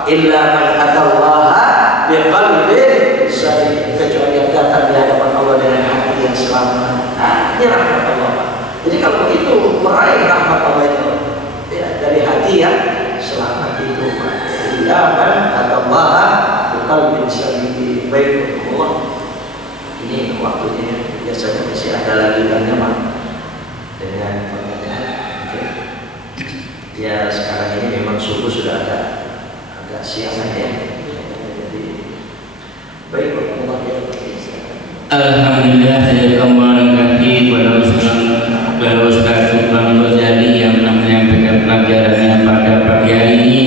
Illa man atallaha biqalbin salim, kecuali yang datang di hadapan Allah dengan hati yang selamat. Ini rahmat Allah. Jadi kalau begitu meraih rahmat Allah itu, ya, dari hati yang selamat itu. Illa man atallaha biqalbin salim. Baik Allah. Ini waktunya, biasanya masih ada lagi kan dengan ya sekarang ini memang subuh sudah agak siang ya. Jadi Alhamdulillah, saya kembali lagi kepada Ustaz Sultan Ghazali yang telah menyampaikan pelajarannya pada pagi hari ini,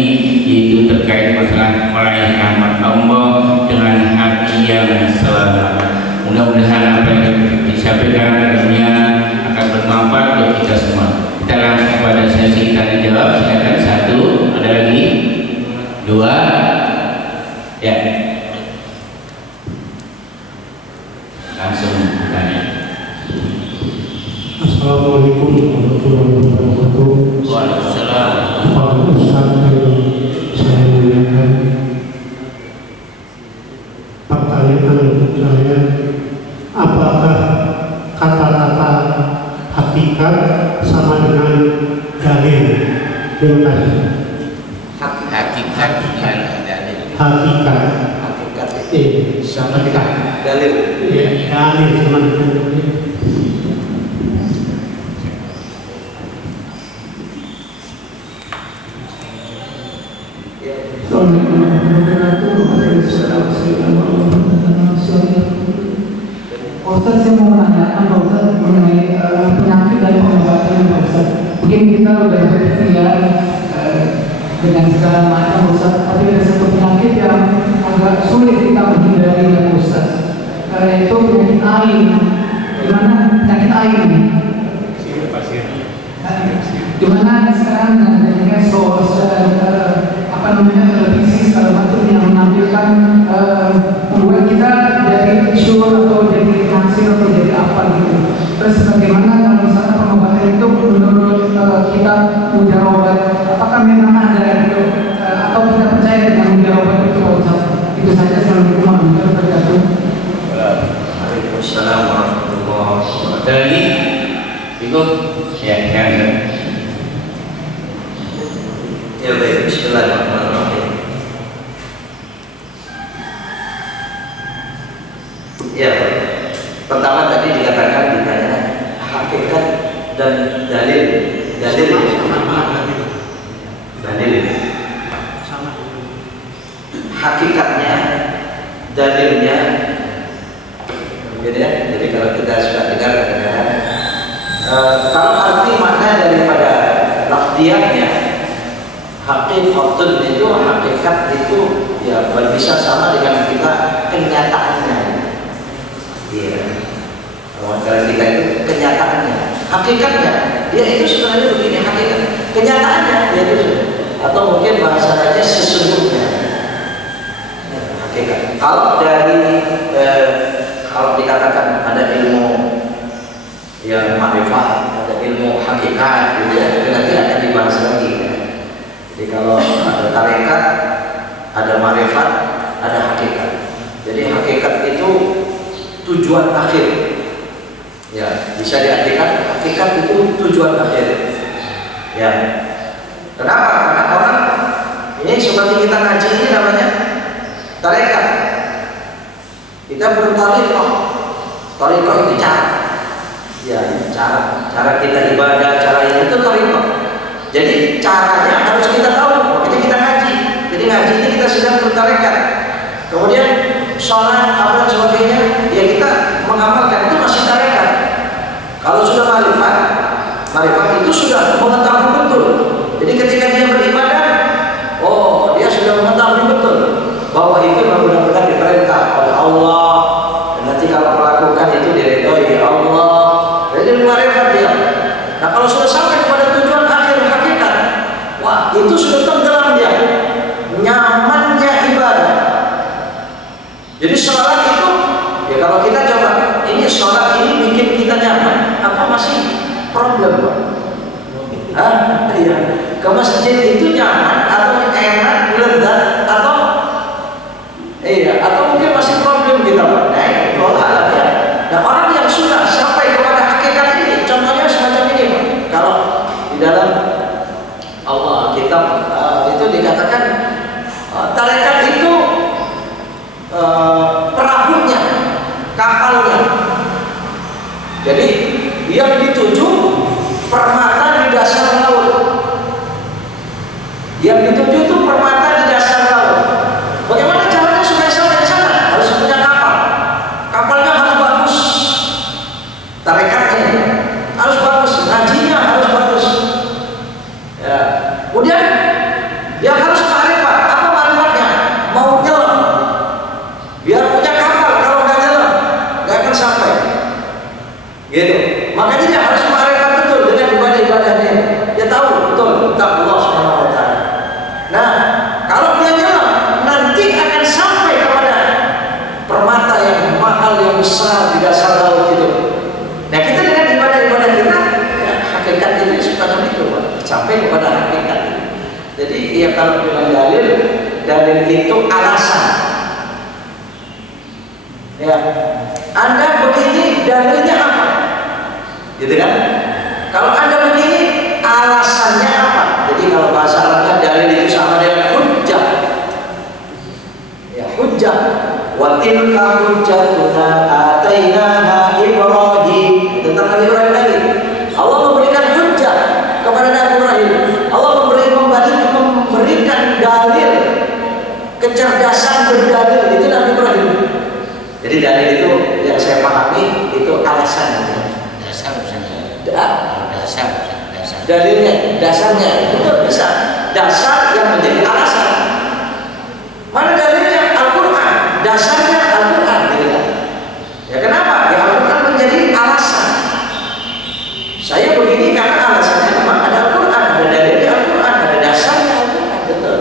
yaitu terkait masalah meraih rahmat Allah dengan hati yang selamat. Mudah-mudahan apa yang disampaikan dengannya akan bermanfaat untuk kita semua. Kita langsung pada sesi tanya jawab. Silakan, satu, ada lagi, dua, ya. Langsung tanya. Assalamualaikum warahmatullahi wabarakatuh. Waalaikumsalam. Pak Ustaz yang saya muliakan, pertanyaan untuk saya, apakah kata-kata hakikat sama dengan dalil? Terima kasih. Hakikat dengan dalil. Hakikat sama dengan dalil. dalil sama dengan dalil. Ustaz, saya mau menanyakan Pak Ustaz mengenai penyakit dan pengobatan Pak Ustaz. Mungkin kita sudah berikhtiar dengan segala macam Ustaz, tapi ada satu penyakit yang agak sulit kita menghindari Pak Ustaz, yaitu penyakit ain. Gimana penyakit ain? Dimana sekarang dengan medsos dan televisi segala macam yang menampilkan membuat kita jadi isu atau jadi hasil atau jadi apa gitu. Terus bagaimana kalau misalnya pengobatan itu menurut kita mujarabah, apakah memang ada gitu atau kita percaya dengan mujarabah itu Pak Ustaz? Itu saja. Assalamualaikum warahmatullahi wabarakatuh. Waalaikumsalam warahmatullahi wabarakatuh. Ada lagi? Cukup? Ya, Ya baik, bismillahirrahmanirrahim. Ya, pertama tadi dikatakan ditanya hakikat dan dalil. Dalil hakikatnya, dalilnya beda. Jadi kalau kita sudah dengar kadang-kadang kalau arti makna daripada lafziahnya, hakikatun itu, hakikat itu ya bisa sama dengan kita kenyataannya. Iya. Karakteristika itu kenyataannya, hakikatnya dia itu sebenarnya begini, hakikat kenyataannya dia itu, atau mungkin bahasanya sesungguhnya hakikat. Kalau dari kalau dikatakan ada ilmu yang makrifat, ada ilmu hakikat, gitu ya, nanti akan dibahas lagi. Jadi kalau ada tarekat, ada makrifat, ada hakikat. Jadi hakikat itu tujuan akhir. Ya, bisa diartikan hakikat itu tujuan akhir. Ya. Kenapa? Karena orang ini seperti kita ngaji ini namanya tarekat. Kita bertarekat. Tarekat itu cara. Ya, cara kita ibadah, cara itu tarekat. Jadi caranya harus kita tahu. Makanya kita ngaji. Jadi ngaji ini kita sedang bertarekat. Kemudian sholat, apa dan sebagainya, ya kita mengamalkan, itu masih tarekat. Kalau sudah marifat itu sudah mengetahui betul. Jadi ketika dia beribadah, oh dia sudah mengetahui betul bahwa itu benar-benar diperintah oleh Allah, dan nanti kalau melakukan itu diridhoi Allah. Jadi marifat dia. Nah kalau sudah sampai kepada tujuan akhir hakikat, wah itu sudah tenggelam dia, nyamannya ibadah. Jadi sholat itu, ya kalau kita coba, ini sholat ini bikin kita nyaman, apa masih problem Pak? Iya. Ke masjid itu nyaman atau enak, lezat, atau iya, atau mungkin masih problem kita Pak? Nah itu Allah ya. Nah orang yang sudah sampai kepada hakikat ini, contohnya semacam ini Pak. Kalau di dalam Allah kitab itu dikatakan tarekat itu perahunya, kapalnya. Jadi yang dituju permata di dasar laut. Yang dituju itu permata di dasar laut. Bagaimana caranya supaya sampai di sana? Harus punya kapal. Kapalnya harus bagus. Gitu. Makanya dia harus ma'rifat betul dengan ibadah-ibadahnya. Dia tahu betul tentang Allah Subhanahu wa taala. Nah, kalau dia nyelam nanti akan sampai kepada permata yang mahal yang besar di dasar laut itu. Nah, kita dengan ibadah-ibadah kita ya, hakikat ini sebenarnya itu sampai kepada hakikat. Jadi ya kalau dengan dalil itu alasan. Ya, Anda begini dalilnya apa? Gitu kan? Kalau Anda begini alasannya apa? Jadi kalau bahasa Arabnya dalil itu sama dengan hujjah. Ya, hujjah. Wa tilka hujjatuna atainaha Ibrahim. Tentang Nabi Ibrahim lagi. Allah memberikan hujjah kepada Nabi Ibrahim. Allah memberikan dalil, kecerdasan berdalil itu Nabi Ibrahim. Jadi dalil itu yang saya pahami itu alasan. Dasar. Dalilnya, dasarnya itu bisa dasar yang menjadi alasan. Mana dalilnya? Al-Quran. Dasarnya Al-Quran, gitu kan? Ya kenapa? Ya Al-Quran menjadi alasan. Saya begini karena alasannya memang ada Al-Quran, ada dalilnya Al-Quran, ada dasarnya Al-Quran, betul.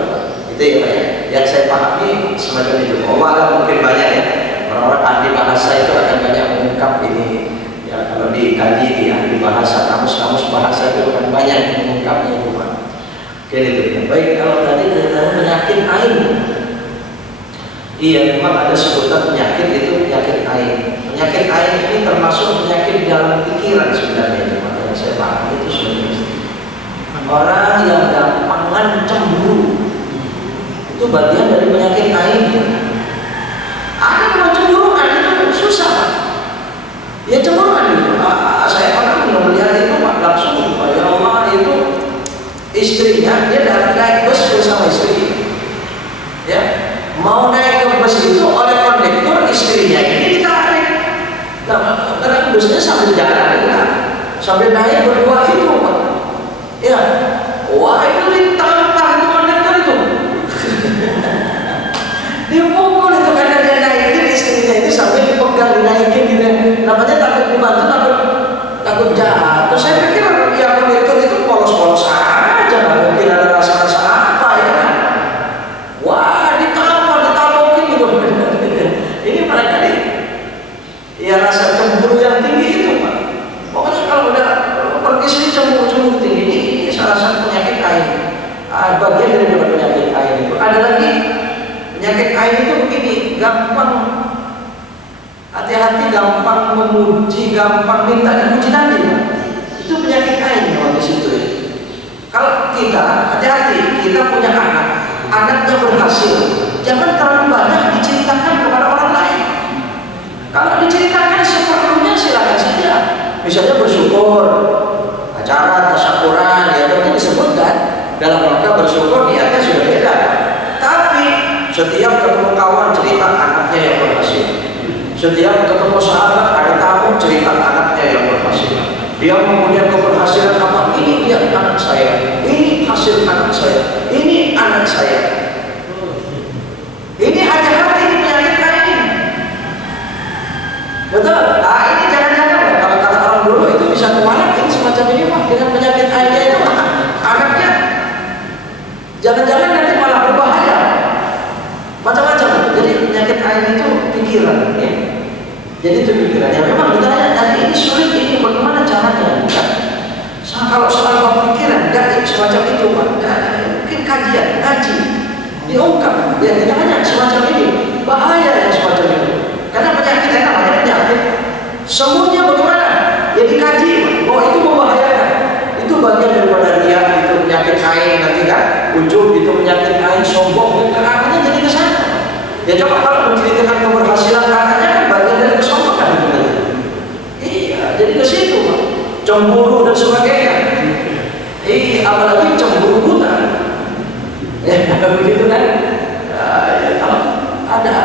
Itu ya, yang saya pahami semacam itu. Allah mungkin banyak ya. Orang-orang ahli bahasa itu akan banyak mengungkap ini. Ya, kalau dikaji di ahli bahasa, kamus-kamus bahasa itu akan banyak mengungkapnya itu Pak. Oke itu ya. Baik, kalau tadi penyakit ain. Iya, memang ada sebutan penyakit itu penyakit ain. Penyakit ain ini termasuk penyakit dalam pikiran sebenarnya itu Pak. Yang saya paham itu sebenarnya orang yang gampangan cemburu itu bagian dari penyakit ain. Ada yang cemburu kan itu susah Pak. Ya cemburu kan itu. Saya pernah melihat itu Pak langsung Pak, ya Allah itu istrinya dia naik bus bersama istri. Ya, mau naik ke bus itu oleh kondektur istrinya ini ditarik. Nah, karena busnya sambil jalan ya, sambil naik berdua itu Pak. Ya, wah itu ditampar itu kondektur itu. Dipukul itu karena dia naikin istrinya itu sambil dipegang dinaikin gitu. Namanya takut dibantu, takut jatuh. Saya pikir ya kondektur itu polos-polos aja, nggak mungkin ada rasa-rasa apa ya kan? Wah ditabokin gitu. Ini mereka nih, ya rasa cemburu yang tinggi itu Pak. Pokoknya kalau udah pergi sini cemburu tinggi ini salah satu penyakit ain. Bagian dari penyakit ain itu. Ada lagi penyakit ain itu begini, gampang. Hati-hati gampang memuji, gampang minta dipuji tadi, itu penyakit ain di situ ya. Kalau kita hati-hati, kita punya anaknya berhasil, jangan terlalu banyak diceritakan kepada orang lain. Kalau diceritakan seperlunya silakan saja. Misalnya bersyukur, acara tasyakuran, ya tentu disebutkan dalam rangka bersyukur niatnya sudah beda. Tapi setiap ketemu kawan cerita anaknya yang berhasil. Setiap ketemu sahabat ada tamu cerita anaknya yang berhasil. Dia mempunyai keberhasilan apa? Ini dia anak saya. Ini hasil anak saya. Ini anak saya. Ini hati-hati di penyakit lain. Betul? Ini jangan-jangan kalau kata orang dulu itu bisa kemana? Ini semacam ini Pak dengan penyakit airnya itu anaknya. Jangan-jangan nanti malah berbahaya. Macam-macam. Jadi penyakit air itu pikiran. Ya. Jadi itu pikirannya memang ditanya tadi ini sulit ini bagaimana caranya? Kalau soal pikiran enggak semacam itu Pak. Mungkin kajian, ngaji, diungkap, ya ditanya semacam ini bahaya yang semacam itu. Karena penyakit namanya penyakit. Semuanya bagaimana? Ya dikaji bahwa itu membahayakan. Itu bagian daripada dia itu penyakit ain nanti kan ujung itu penyakit ain sombong dan akhirnya jadi kesana. Ya coba kalau menceritakan keberhasilan anaknya kan bagian dari kesombongan itu nanti. Iya, jadi ke situ Pak. Cemburu dan sebagainya. Apalagi cemburu buta. Ya begitu kan. Ya, kalau ada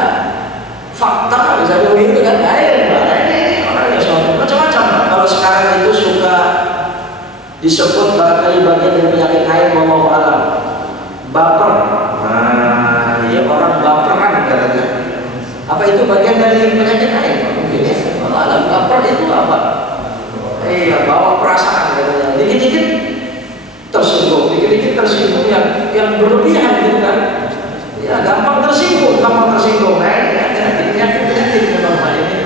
fakta misalnya begitu kan, ini orang yang sombong macam-macam. Kalau sekarang itu suka disebut barangkali bagian dari penyakit ain wallahu alam. Baper. Nah, ya orang baperan katanya. Apa itu bagian dari penyakit ain? Mungkin ya. Wallahu alam. Baper itu apa? bawa perasaan katanya. Dikit-dikit tersinggung, yang berlebihan gitu kan. Ya gampang tersinggung. Nah ini penyakit memang ini.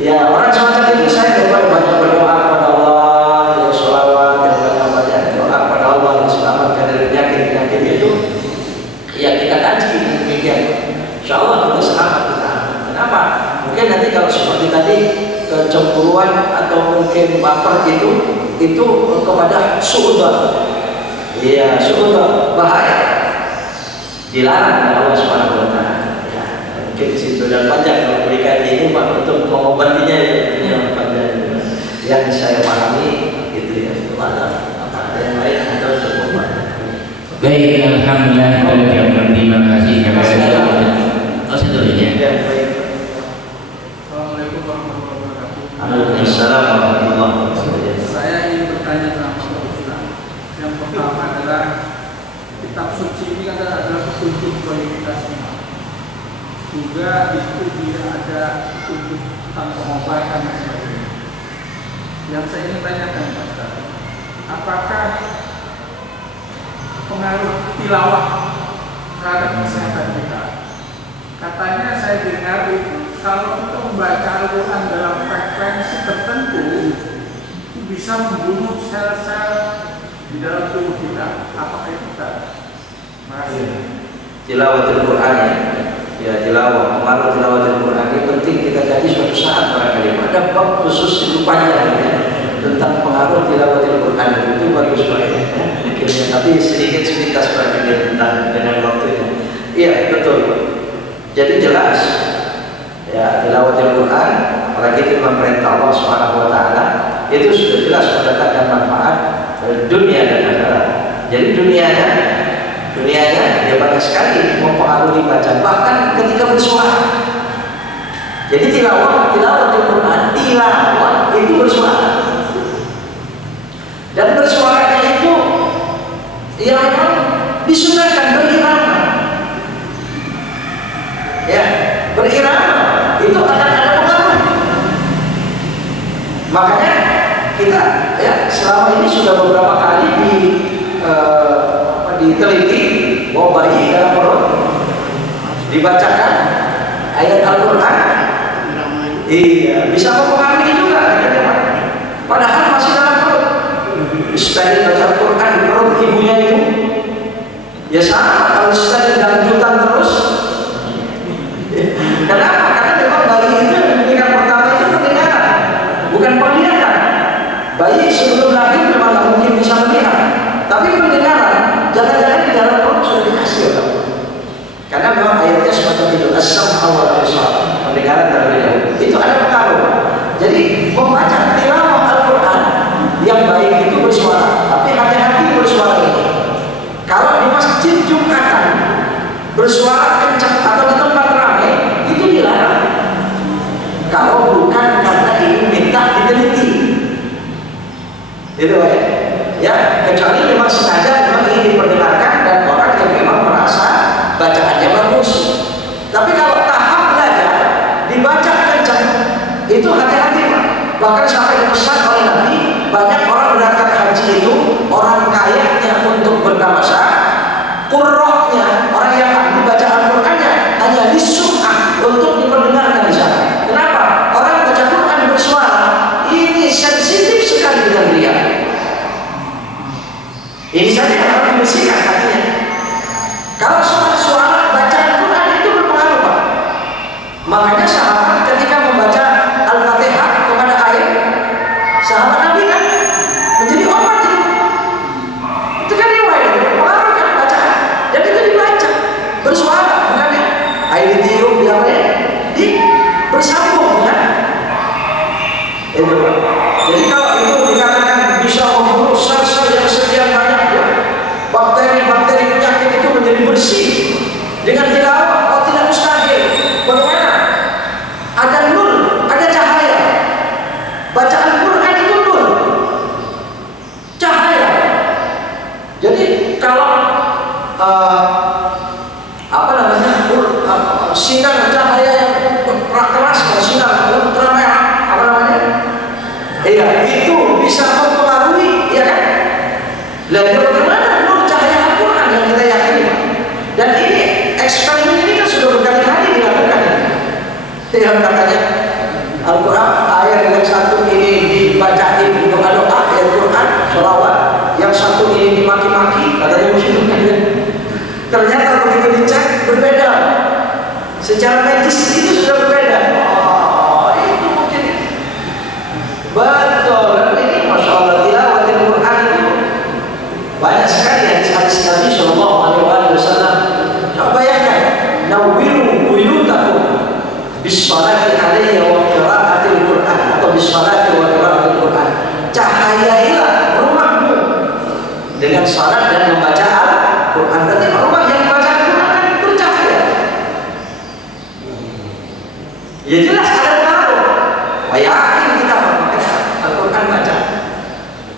Ya orang semacam itu saya banyak berdoa kepada Allah, ya sholawat, dan banyak doa kepada Allah yang selamatkan dari penyakit itu. Ya kita kaji demikian. Insya Allah kita selamat kita. Kenapa? Mungkin nanti kalau seperti tadi kecemburuan atau mungkin baper itu kepada suudzon. Iya, suudzon bahaya. Dilarang oleh Allah Subhanahu wa taala. Ya, mungkin di situ dan panjang kalau berikan ini Pak untuk mengobatinya yang saya pahami itu ya. Apa yang lain atau cukup? Baik, alhamdulillah. Terima kasih kepada seluruhnya. Assalamualaikum warahmatullahi wabarakatuh. Waalaikumsalam warahmatullahi wabarakatuh. Saya ingin bertanya tentang Ustaz. Yang pertama adalah kitab suci ini adalah petunjuk bagi kita semua. Juga itu dia ada petunjuk tentang pengobatan dan sebagainya. Yang saya ingin tanyakan Pak Ustaz, apakah pengaruh tilawah terhadap kesehatan kita? Katanya saya dengar kalau kita membaca Al-Quran dalam frekuensi tertentu itu bisa membunuh sel-sel di dalam tubuh kita. Apakah itu benar? Tilawatul Quran ya tilawah, pengaruh tilawatul Quran ini penting kita kaji suatu saat barangkali. Ada bab khusus itu panjang ya, tentang pengaruh tilawatul Quran itu bagus banget ya. Tapi sedikit sekilas barangkali tentang dengan waktunya. Iya betul. Jadi jelas ya tilawatul Quran apalagi itu perintah Allah Subhanahu wa taala itu sudah jelas mendatangkan manfaat dunia dan akhirat. Jadi dunianya dia banyak sekali mempengaruhi bacaan bahkan ketika bersuara. Jadi tilawatul Quran itu bersuara. Dan bersuaranya itu ya memang disunahkan berirama. Ya, berirama itu akan ada pengaruh. Makanya kita ya selama ini sudah beberapa kali diteliti bahwa bayi dalam perut dibacakan ayat Al-Quran, iya bisa mempengaruhi juga. Padahal masih dalam perut. Istri baca Al-Quran di perut ibunya itu, ya sama kalau istri dangdutan terus. Kenapa? Karena memang bayi itu yang pertama itu pendengaran, bukan penglihatan. Bayi sebelum lahir memang tidak mungkin bisa melihat, tapi pendengaran jangan-jangan di dalam perut sudah dikasih oleh Allah. Karena memang ayatnya semacam itu, as-sam'a wal absar, pendengaran terlebih itu ada pengaruh. Jadi membaca tilawah Al-Quran yang baik itu bersuara, tapi hati-hati bersuara ini. Kalau di masjid Jumatan bersuara kencang atau di tempat ramai itu dilarang. Kalau bukan karena ingin minta diteliti, itu ya kecuali memang sengaja memang ingin diperdengarkan dan orang yang memang merasa bacaannya bagus. Tapi kalau tahap belajar dibaca kencang itu hati-hati Pak. Bahkan sampai dipesan oleh Nabi, banyak orang berangkat haji itu orang kayanya untuk bertamasya, qurra'nya orang yang ahli baca Al-Qur'annya hanya disum'ah untuk diperdengarkan di sana. Kenapa? Orang baca Quran bersuara ini sensitif sekali dengan dia. Ini saja yang harus dibersihkan hatinya. Kalau soal suara bacaan Quran itu berpengaruh Pak. Makanya sahabat ketika membaca Al-Fatihah kepada air, sahabat Nabi kan menjadi obat itu. Itu kan riwayat, berpengaruh kan bacaan. Dan itu dibaca bersuara, bukan ya? Air ditiup, di bersambung kan? Itu Pak. Jadi kalau itu dikatakan bisa membunuh sel-sel yang sekian banyak ya, bakteri-bakteri penyakit itu menjadi bersih dengan tilawah. Oh tidak mustahil. Bagaimana? Ada nur, ada cahaya. Bacaan Quran itu nur, cahaya. Jadi kalau sinar cahaya yang keras, sinar ultraviolet, katanya Al-Quran ayat yang satu ini dibacain doa-doa ayat Quran, sholawat, yang satu ini dimaki-maki, katanya begitu. Ternyata begitu dicek berbeda. Secara medis itu sudah berbeda. Oh, itu mungkin betul. Ini masya Allah tilawatil Quran itu banyak sekali hadis-hadis Nabi Sallallahu Alaihi Wasallam. Coba bayangkan, nawwiru buyutakum bis-shalati alayya wa qira'atil Quran atau bis-shalati wa qira'atil Quran. Cahayailah rumahmu dengan salat dan membaca Al-Quran. Berarti rumah yang dibaca Al-Quran kan bercahaya. Ya jelas ada pengaruh. Wah, yakin kita memakai Al-Quran baca.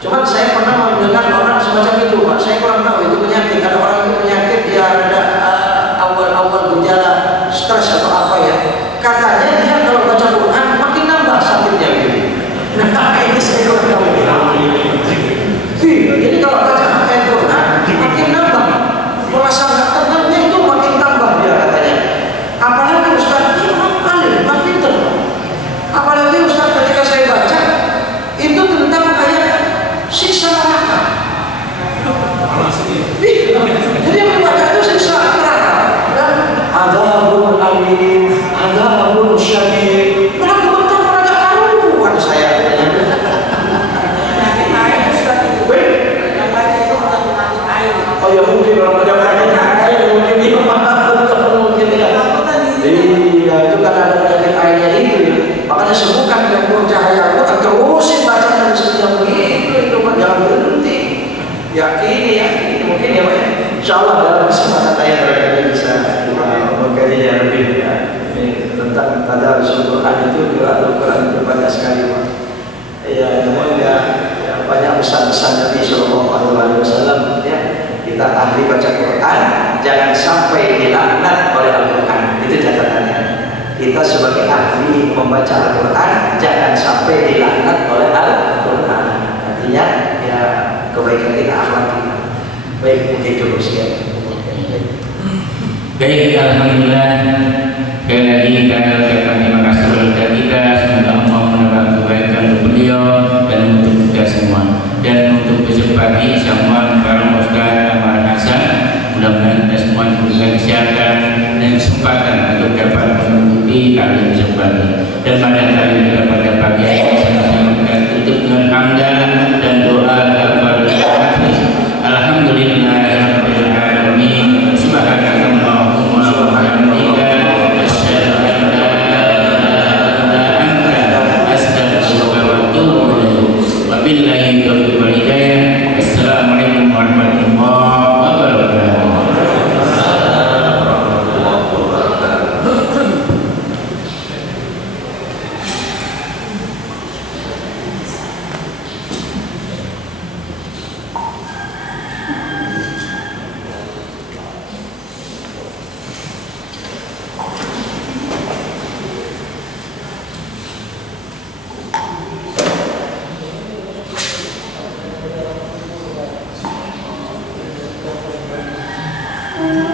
Cuman saya pernah mendengar orang semacam itu, Pak. Saya kurang tahu itu penyakit. Ada orang itu penyakit dia ada awal-awal gejala stres atau apa ya. Katanya dia kalau baca Quran makin nambah sakitnya gitu. Nah, ini saya kurang tahu. Jadi kalau baca ayat Quran makin nambah, merasa nggak tenangnya itu makin tambah dia katanya. Apalagi Ustaz Imam alim, makin tenang. Apalagi Ustaz ketika saya baca itu tentang ayat siksa neraka. Jadi yang dibaca itu siksa neraka dan adzabun alim, adzabun syadid. Malah gemetar pada karuan saya. Oh ya mungkin orang pada penyakit air mungkin dia mungkin ya. Iya itu kan ada penyakit airnya itu ya. Makanya sembuhkan dengan nur cahaya Al-Quran, terusin bacaan setiap begitu itu kan jangan berhenti. Yakini mungkin ya Pak ya. Insyaallah dalam kesempatan saya barangkali bisa mengkajinya lebih ya. Ini tentang tadarus Al-Quran itu juga Al-Quran itu banyak sekali Pak. Ya namun ya banyak pesan-pesan Nabi Sallallahu Alaihi Wasallam ya. Kita ahli baca Quran jangan sampai dilaknat oleh Al-Quran, itu catatannya. Kita sebagai ahli membaca Al-Quran jangan sampai dilaknat oleh Al-Quran. Artinya ya kebaikan kita, akhlak kita. Baik, mungkin dulu sekian. Baik, alhamdulillah. Sekali lagi kita ucapkan terima kasih kepada kita. Semoga Allah menambah kebaikan untuk beliau dan untuk kita semua. Dan untuk besok pagi, insyaallah para ustaz Amal Hasan, mudah-mudahan kita semua diberikan kesehatan dan kesempatan untuk dapat mengikuti kali besok pagi. Dan pada kali kita pada pagi ini saya tutup dengan hamdan dan doa kepada Allah. Alhamdulillahirabbil alamin. Subhanakallahumma wa bihamdika asyhadu an la ilaha illa anta astaghfiruka wa atubu ilaik. Wabillahi taufiq wal hidayah. Assalamualaikum warahmatullahi wabarakatuh. Thank you.